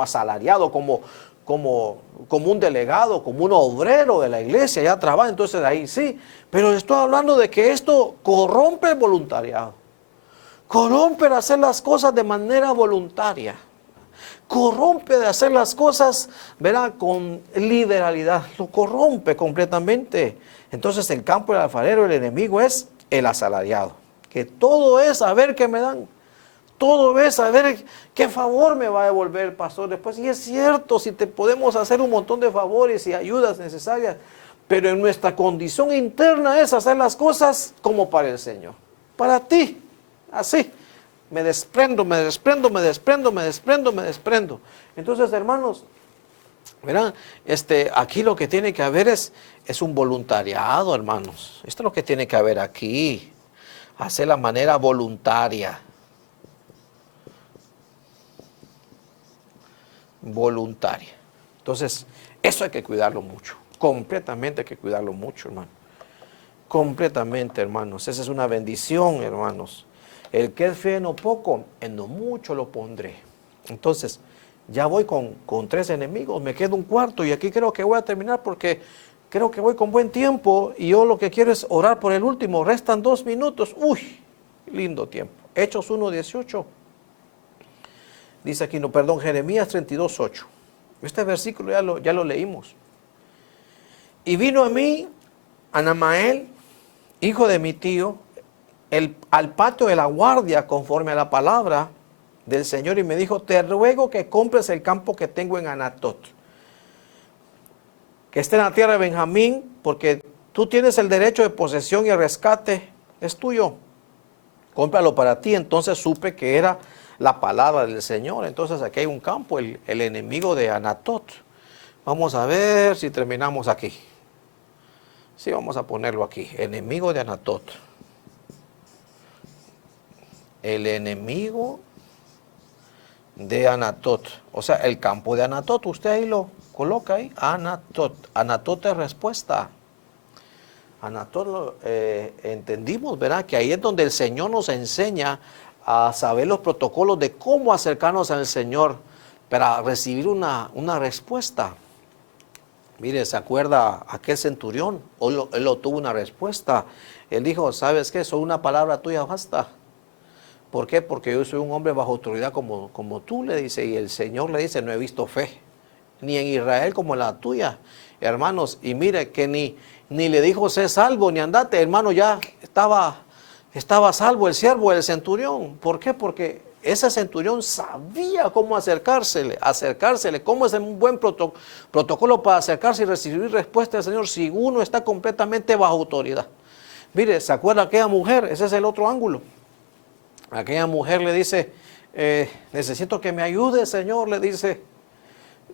asalariado, como un delegado, como un obrero de la iglesia, ya trabaja, entonces ahí sí. Pero estoy hablando de que esto corrompe el voluntariado, corrompe de hacer las cosas de manera voluntaria, corrompe de hacer las cosas, ¿verdad?, con liberalidad, lo corrompe completamente. Entonces el campo del alfarero, el enemigo es el asalariado, que todo es a ver qué me dan. Todo es a ver qué favor me va a devolver el pastor después. Y es cierto, si te podemos hacer un montón de favores y ayudas necesarias, pero en nuestra condición interna es hacer las cosas como para el Señor. Para ti, así. Me desprendo. Entonces, hermanos, verán, aquí lo que tiene que haber es un voluntariado, hermanos. Esto es lo que tiene que haber aquí. Hacer la manera voluntaria. Voluntaria. Entonces, eso hay que cuidarlo mucho, completamente hay que cuidarlo mucho, hermano. completamente, hermanos. Esa es una bendición, hermanos. El que es fiel en lo poco, en lo mucho lo pondré. Entonces, ya voy con 3 enemigos, me queda un cuarto y aquí creo que voy a terminar porque creo que voy con buen tiempo y yo lo que quiero es orar por el último. Restan 2 minutos. Uy, lindo tiempo. Hechos 1:18. Dice aquí, no, perdón, Jeremías 32:8. Este versículo ya lo leímos. Y vino a mí Anamael, hijo de mi tío, al patio de la guardia conforme a la palabra del Señor y me dijo, te ruego que compres el campo que tengo en Anatot, que esté en la tierra de Benjamín, porque tú tienes el derecho de posesión y el rescate es tuyo. Cómpralo para ti. Entonces supe que era la palabra del Señor. Entonces aquí hay un campo, el enemigo de Anatot. Vamos a ver si terminamos aquí. Sí, vamos a ponerlo aquí. Enemigo de Anatot. El enemigo de Anatot. O sea, el campo de Anatot. Usted ahí lo coloca ahí. Anatot. Anatot es respuesta. Anatot entendimos, ¿verdad? Que ahí es donde el Señor nos enseña a saber los protocolos de cómo acercarnos al Señor para recibir una respuesta. Mire, ¿se acuerda aquel centurión? Él obtuvo una respuesta. Él dijo, ¿sabes qué? Solo una palabra tuya basta. ¿Por qué? Porque yo soy un hombre bajo autoridad como tú, le dice. Y el Señor le dice, no he visto fe, ni en Israel como la tuya. Hermanos, y mire que ni le dijo, sé salvo, ni andate. Hermano, ya estaba salvo el siervo del centurión. ¿Por qué? Porque ese centurión sabía cómo acercársele, cómo es un buen protocolo para acercarse y recibir respuesta del Señor si uno está completamente bajo autoridad. Mire, ¿se acuerda aquella mujer? Ese es el otro ángulo. Aquella mujer le dice, necesito que me ayude, Señor, le dice.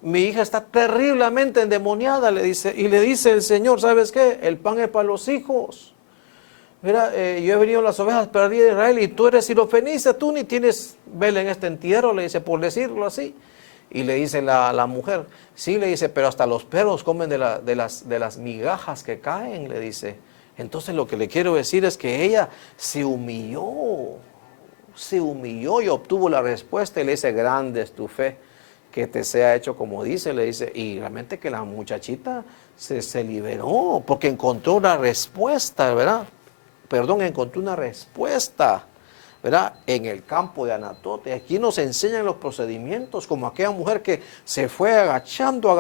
Mi hija está terriblemente endemoniada, le dice. Y le dice el Señor, ¿sabes qué? El pan es para los hijos. Mira, yo he venido las ovejas perdidas de Israel y tú eres sirofenicia, tú ni tienes vela en este entierro, le dice, por decirlo así. Y le dice la mujer, sí, le dice, pero hasta los perros comen de las migajas que caen, le dice. Entonces lo que le quiero decir es que ella se humilló y obtuvo la respuesta y le dice, grande es tu fe, que te sea hecho como dice, le dice. Y realmente que la muchachita se liberó porque encontró una respuesta, ¿verdad? Encontró una respuesta, ¿verdad? En el campo de Anatot. Aquí nos enseñan los procedimientos, como aquella mujer que se fue agachando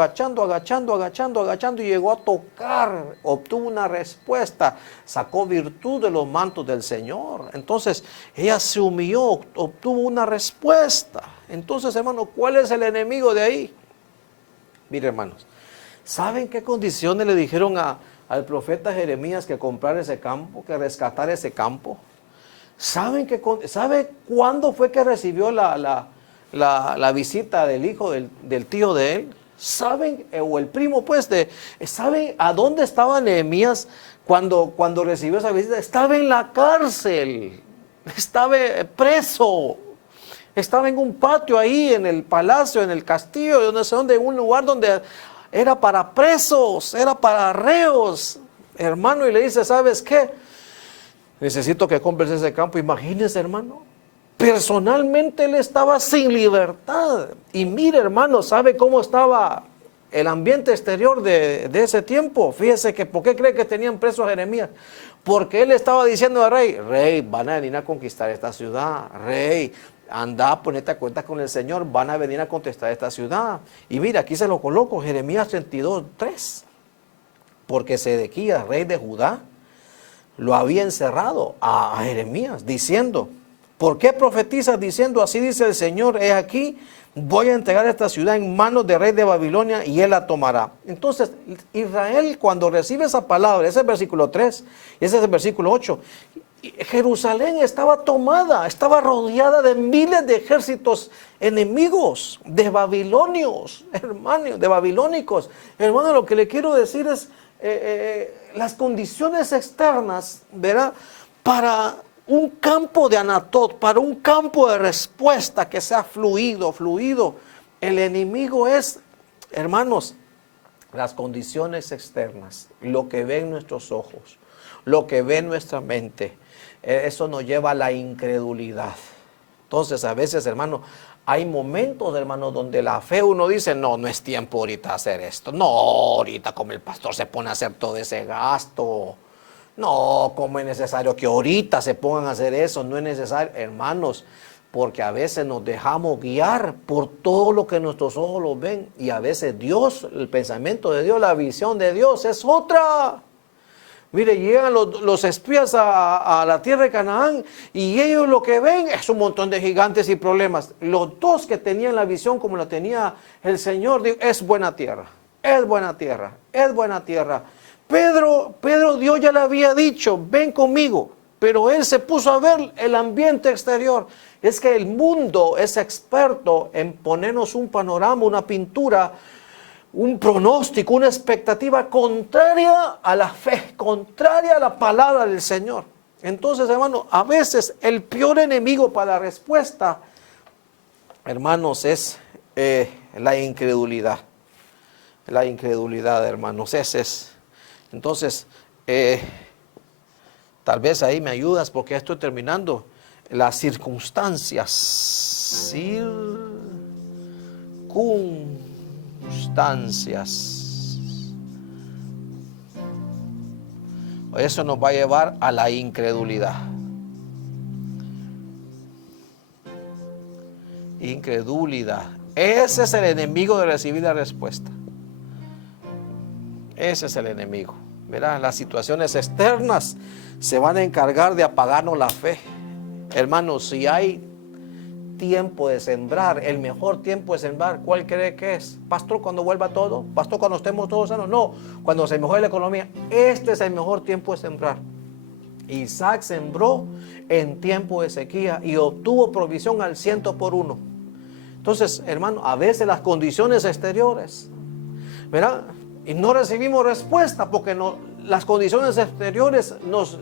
y llegó a tocar, obtuvo una respuesta, sacó virtud de los mantos del Señor. Entonces, ella se humilló, obtuvo una respuesta. Entonces, hermano, ¿cuál es el enemigo de ahí? Mire, hermanos, ¿saben qué condiciones le dijeron al profeta Jeremías que comprara ese campo, que rescatara ese campo? ¿Sabe cuándo fue que recibió la visita del hijo del tío de él? ¿Saben? O el primo, pues, ¿saben a dónde estaba Nehemías cuando recibió esa visita? Estaba en la cárcel, estaba preso, estaba en un patio ahí, en el palacio, en el castillo, no sé dónde, en un lugar donde era para presos, era para reos, hermano, y le dice, ¿sabes qué? Necesito que compres ese campo. Imagínese, hermano, personalmente él estaba sin libertad. Y mire, hermano, ¿sabe cómo estaba el ambiente exterior de ese tiempo? Fíjese que, ¿por qué cree que tenían preso a Jeremías? Porque él estaba diciendo al rey, van a venir a conquistar esta ciudad, rey, anda, ponete a cuenta con el Señor, van a venir a conquistar esta ciudad. Y mira, aquí se lo coloco, Jeremías 32:3, porque Sedequías, rey de Judá, lo había encerrado a Jeremías, diciendo, ¿por qué profetizas diciendo, así dice el Señor, he aquí, voy a entregar esta ciudad en manos del rey de Babilonia y él la tomará? Entonces, Israel, cuando recibe esa palabra, ese es el versículo 3, y ese es el versículo 8, Jerusalén estaba tomada, estaba rodeada de miles de ejércitos enemigos, de babilonios, hermano, de babilónicos. Hermano, lo que le quiero decir es, las condiciones externas, ¿verdad? Para un campo de Anatot, para un campo de respuesta que sea fluido. El enemigo es, hermanos, las condiciones externas, lo que ven nuestros ojos, lo que ve nuestra mente. Eso nos lleva a la incredulidad. Entonces, a veces, hermano, hay momentos, hermano, donde la fe uno dice, no es tiempo ahorita hacer esto. No, ahorita como el pastor se pone a hacer todo ese gasto. No, como es necesario que ahorita se pongan a hacer eso. No es necesario, hermanos, porque a veces nos dejamos guiar por todo lo que nuestros ojos lo ven. Y a veces Dios, el pensamiento de Dios, la visión de Dios es otra. Mire, llegan los espías a la tierra de Canaán y ellos lo que ven es un montón de gigantes y problemas. Los dos que tenían la visión como la tenía el Señor, dijo, es buena tierra, es buena tierra, es buena tierra. Pedro, Dios ya le había dicho, ven conmigo, pero él se puso a ver el ambiente exterior. Es que el mundo es experto en ponernos un panorama, una pintura, un pronóstico, una expectativa contraria a la fe, contraria a la palabra del Señor. Entonces, hermano, a veces el peor enemigo para la respuesta, hermanos, es la incredulidad. La incredulidad, hermanos, ese es. Entonces, tal vez ahí me ayudas porque estoy terminando. Las circunstancias. Eso nos va a llevar a la incredulidad. Incredulidad. Ese es el enemigo de recibir la respuesta. Ese es el enemigo. Verán, las situaciones externas se van a encargar de apagarnos la fe. Hermanos, si hay tiempo de sembrar, el mejor tiempo de sembrar, ¿cuál cree que es? Pastor, cuando vuelva todo, pastor, cuando estemos todos sanos, no, cuando se mejore la economía, este es el mejor tiempo de sembrar. Isaac sembró en tiempo de sequía y obtuvo provisión al 100%. Entonces, hermano, a veces las condiciones exteriores, ¿verdad? Y no recibimos respuesta porque las condiciones exteriores nos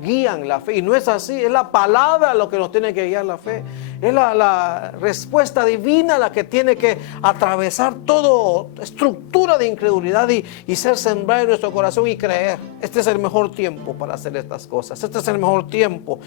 guían la fe, y no es así, es la palabra lo que nos tiene que guiar la fe, es la respuesta divina la que tiene que atravesar toda estructura de incredulidad y ser sembrada en nuestro corazón y creer. Este es el mejor tiempo para hacer estas cosas, este es el mejor tiempo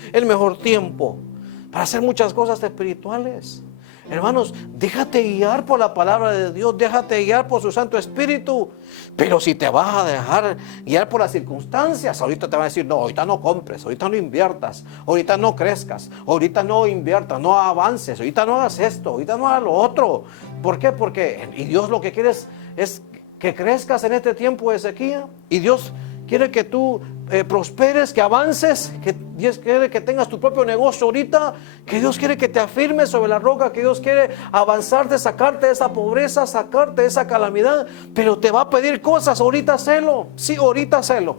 para hacer muchas cosas espirituales. Hermanos, déjate guiar por la palabra de Dios, déjate guiar por su Santo Espíritu. Pero si te vas a dejar guiar por las circunstancias, ahorita te van a decir, no, ahorita no compres, ahorita no inviertas, ahorita no crezcas, ahorita no inviertas, no avances, ahorita no hagas esto, ahorita no hagas lo otro. ¿Por qué? Porque Dios lo que quiere es que crezcas en este tiempo de sequía, y Dios quiere que tú prosperes, que avances, que Dios quiere que tengas tu propio negocio ahorita, que Dios quiere que te afirmes sobre la roca, que Dios quiere avanzarte, sacarte de esa pobreza, sacarte de esa calamidad, pero te va a pedir cosas, ahorita hazlo, sí, ahorita hazlo.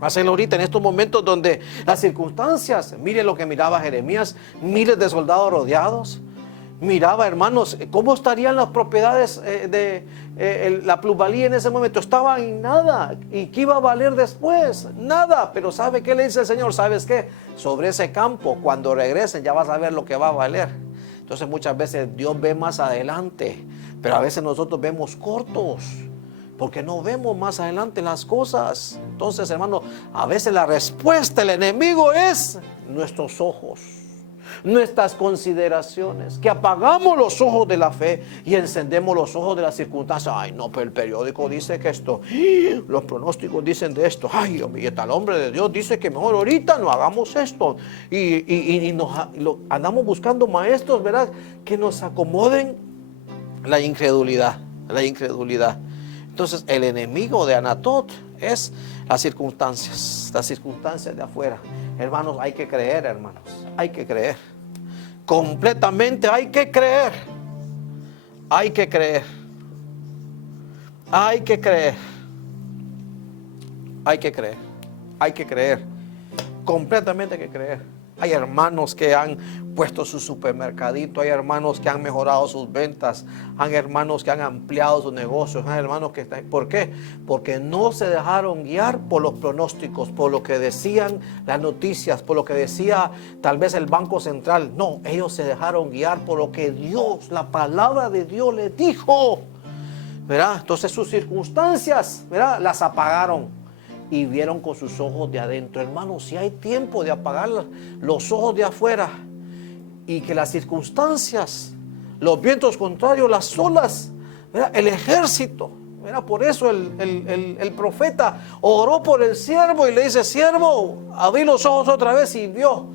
Hazlo ahorita en estos momentos donde las circunstancias, mire lo que miraba Jeremías, miles de soldados rodeados. Miraba, hermanos, cómo estarían las propiedades la plusvalía en ese momento. Estaba en nada. ¿Y qué iba a valer después? Nada. Pero ¿sabe qué le dice el Señor? ¿Sabes qué? Sobre ese campo, cuando regresen, ya vas a ver lo que va a valer. Entonces muchas veces Dios ve más adelante, pero a veces nosotros vemos cortos, porque no vemos más adelante las cosas. Entonces, hermano, a veces la respuesta del enemigo es nuestros ojos, nuestras consideraciones, que apagamos los ojos de la fe y encendemos los ojos de las circunstancias. Ay, no, pero el periódico dice que esto, los pronósticos dicen de esto, ay, y tal hombre de Dios dice que mejor ahorita no hagamos esto, y andamos buscando maestros, ¿verdad?, que nos acomoden la incredulidad. Entonces el enemigo de Anatot es las circunstancias de afuera. Hermanos, hay que creer, hermanos, hay que creer. Completamente hay que creer. Hay que creer. Hay que creer. Hay que creer. Hay que creer. Completamente hay que creer. Hay hermanos que han puesto su supermercadito, hay hermanos que han mejorado sus ventas, hay hermanos que han ampliado sus negocios, hay hermanos que están... ¿Por qué? Porque no se dejaron guiar por los pronósticos, por lo que decían las noticias, por lo que decía tal vez el Banco Central. No, ellos se dejaron guiar por lo que Dios, la palabra de Dios les dijo, ¿verdad? Entonces sus circunstancias, ¿verdad?, las apagaron. y vieron con sus ojos de adentro. Hermanos, si hay tiempo de apagar los ojos de afuera y que las circunstancias, los vientos contrarios, las olas, ¿verdad?, el ejército, ¿verdad? Por eso el profeta oró por el siervo y le dice: siervo, abrí los ojos otra vez, y vio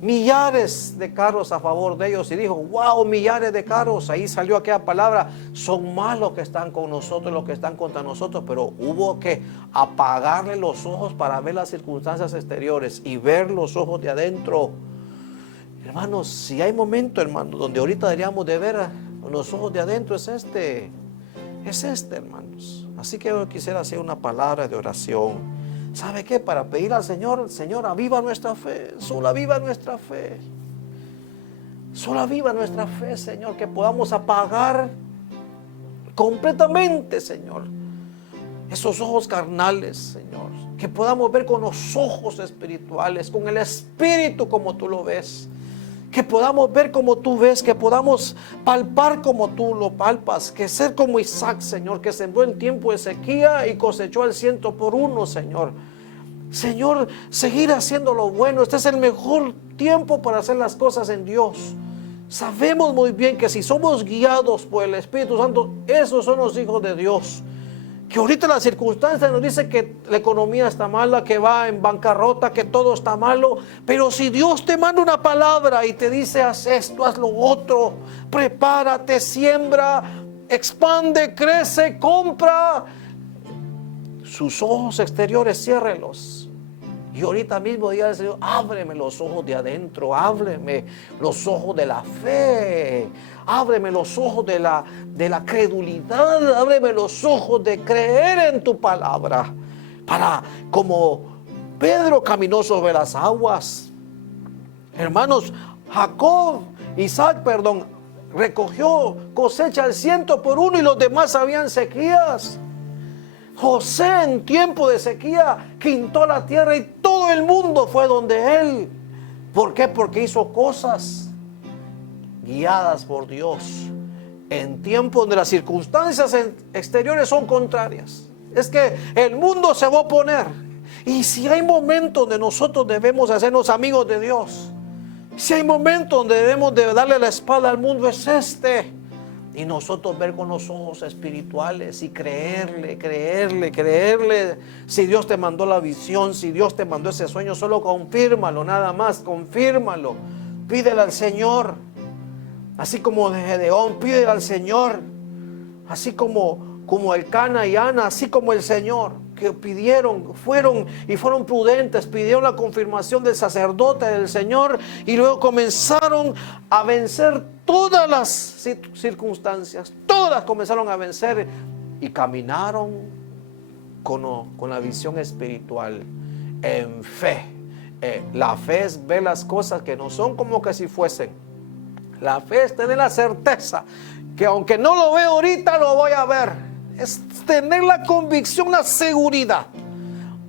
millares de carros a favor de ellos, y dijo: wow, millares de carros. Ahí salió aquella palabra: son más los que están con nosotros, los que están contra nosotros. Pero hubo que apagarle los ojos para ver las circunstancias exteriores y ver los ojos de adentro. Hermanos, si hay momento, hermanos, donde ahorita deberíamos de ver los ojos de adentro, es este, hermanos. Así que yo quisiera hacer una palabra de oración. ¿Sabe qué? Para pedir al Señor: Señor, aviva nuestra fe, solo aviva nuestra fe. Solo aviva nuestra fe, Señor, que podamos apagar completamente, Señor, esos ojos carnales, Señor. Que podamos ver con los ojos espirituales, con el Espíritu como tú lo ves. Que podamos ver como tú ves, que podamos palpar como tú lo palpas, que ser como Isaac, Señor, que sembró en tiempo de sequía y cosechó al 100 por 1, Señor. Señor, seguir haciendo lo bueno. Este es el mejor tiempo para hacer las cosas en Dios. Sabemos muy bien que si somos guiados por el Espíritu Santo, esos son los hijos de Dios. Que ahorita las circunstancias nos dicen que la economía está mala, que va en bancarrota, que todo está malo. Pero si Dios te manda una palabra y te dice: haz esto, haz lo otro, prepárate, siembra, expande, crece, compra, sus ojos exteriores ciérrelos. Y ahorita mismo diga al Señor: ábreme los ojos de adentro, ábreme los ojos de la fe, ábreme los ojos de la credulidad, ábreme los ojos de creer en tu palabra. Para, como Pedro caminó sobre las aguas, hermanos, Isaac, recogió cosecha al 100 por 1 y los demás habían sequías. José, en tiempo de sequía, quintó la tierra y todo el mundo fue donde él. ¿Por qué? Porque hizo cosas guiadas por Dios en tiempos donde las circunstancias exteriores son contrarias. Es que el mundo se va a oponer. Y si hay momentos donde nosotros debemos hacernos amigos de Dios, si hay momentos donde debemos de darle la espalda al mundo, es este. Y nosotros ver con los ojos espirituales y creerle. Si Dios te mandó la visión, si Dios te mandó ese sueño, solo confírmalo, nada más, confírmalo. Pídele al Señor. Así como de Gedeón, pídele al Señor. Así como Elcana y Ana, así como el Señor, que fueron prudentes, pidieron la confirmación del sacerdote del Señor, y luego comenzaron a vencer todas las circunstancias, todas las comenzaron a vencer, y caminaron con la visión espiritual, en fe. La fe es ver las cosas que no son como que si fuesen. La fe es tener la certeza que aunque no lo veo ahorita, lo voy a ver. Es tener la convicción, la seguridad.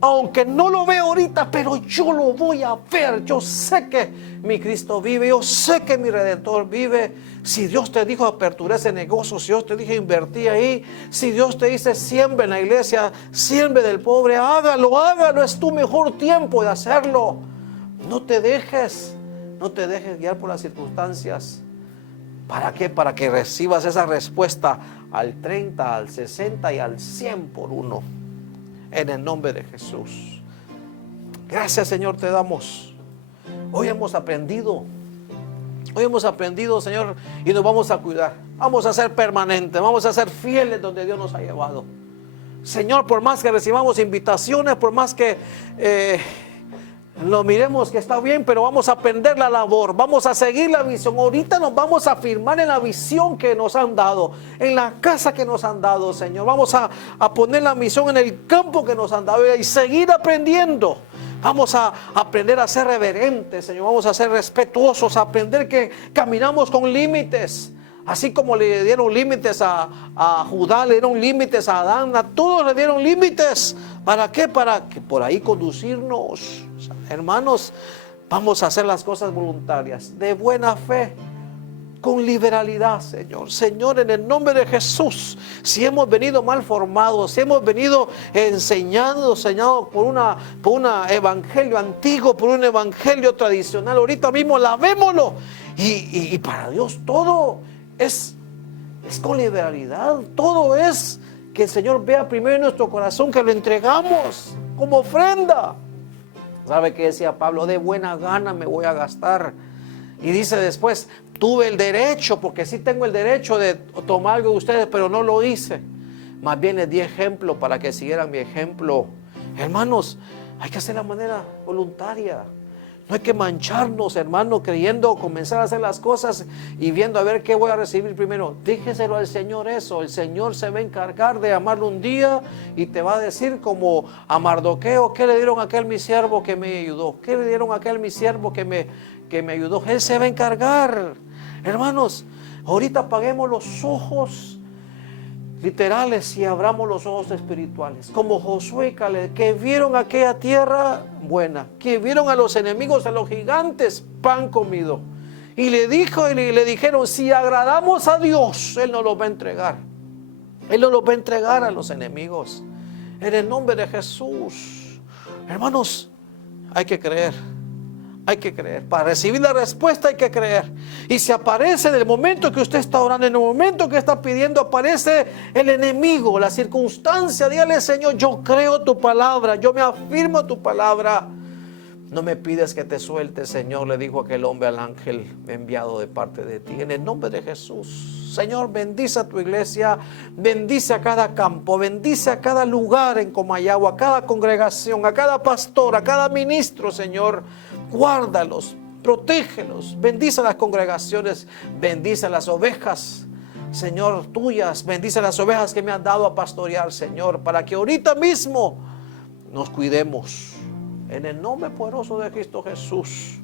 Aunque no lo veo ahorita, pero yo lo voy a ver. Yo sé que mi Cristo vive. Yo sé que mi Redentor vive. Si Dios te dijo apertura ese negocio, si Dios te dijo invertir ahí, si Dios te dice siembra en la iglesia, siembra del pobre, hágalo. Es tu mejor tiempo de hacerlo. No te dejes guiar por las circunstancias. ¿Para qué? Para que recibas esa respuesta al 30, al 60 y al 100 por 1. En el nombre de Jesús. Gracias, Señor, te damos. Hoy hemos aprendido, Señor, y nos vamos a cuidar. Vamos a ser permanentes, vamos a ser fieles donde Dios nos ha llevado. Señor, por más que recibamos invitaciones, por más que lo miremos que está bien, pero vamos a aprender la labor, vamos a seguir la visión. Ahorita nos vamos a firmar en la visión que nos han dado, en la casa que nos han dado, Señor. Vamos a poner la misión en el campo que nos han dado y seguir aprendiendo. Vamos a aprender a ser reverentes, Señor. Vamos a ser respetuosos, a aprender que caminamos con límites. Así como le dieron límites a Judá, le dieron límites a Adán, a todos le dieron límites. ¿Para qué? Para que por ahí conducirnos. Hermanos, vamos a hacer las cosas voluntarias, de buena fe, con liberalidad, Señor. Señor, en el nombre de Jesús, si hemos venido mal formados, si hemos venido enseñados por un evangelio antiguo, por un evangelio tradicional, ahorita mismo lavémoslo. Y para Dios todo es con liberalidad, todo es que el Señor vea primero en nuestro corazón que lo entregamos como ofrenda. ¿Sabe qué decía Pablo? De buena gana me voy a gastar. Y dice después, tuve el derecho, porque sí tengo el derecho de tomar algo de ustedes, pero no lo hice. Más bien les di ejemplo para que siguieran mi ejemplo. Hermanos, hay que hacer de manera voluntaria. No hay que mancharnos, hermano, creyendo comenzar a hacer las cosas y viendo a ver qué voy a recibir primero. Díjeselo al Señor eso. El Señor se va a encargar de amarlo un día y te va a decir como a Mardoqueo, ¿qué le dieron a aquel mi siervo que me ayudó? ¿Qué le dieron a aquel mi siervo que me ayudó? Él se va a encargar. Hermanos, ahorita apaguemos los ojos literales y abramos los ojos espirituales, como Josué y Caleb, que vieron aquella tierra buena, que vieron a los enemigos, a los gigantes, pan comido, y le dijeron, si agradamos a Dios, Él nos los va a entregar. Él nos los va a entregar a los enemigos, en el nombre de Jesús. Hermanos, hay que creer. Hay que creer. Para recibir la respuesta hay que creer. Y si aparece en el momento que usted está orando, en el momento que está pidiendo, aparece el enemigo, la circunstancia, dígale, Señor, yo creo tu palabra, yo me afirmo a tu palabra. No me pides que te suelte, Señor, le dijo aquel hombre al ángel enviado de parte de ti. En el nombre de Jesús, Señor, bendice a tu iglesia, bendice a cada campo, bendice a cada lugar en Comayagua, a cada congregación, a cada pastor, a cada ministro, Señor. Guárdalos, protégelos, bendice a las congregaciones, bendice a las ovejas, Señor, tuyas, bendice a las ovejas que me has dado a pastorear, Señor, para que ahorita mismo nos cuidemos, en el nombre poderoso de Cristo Jesús.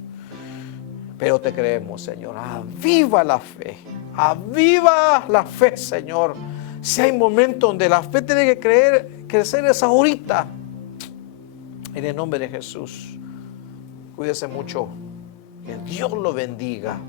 Pero te creemos, Señor, aviva la fe, Señor. Si hay momentos donde la fe tiene que crecer, es ahorita, en el nombre de Jesús. Cuídese mucho. Que Dios lo bendiga.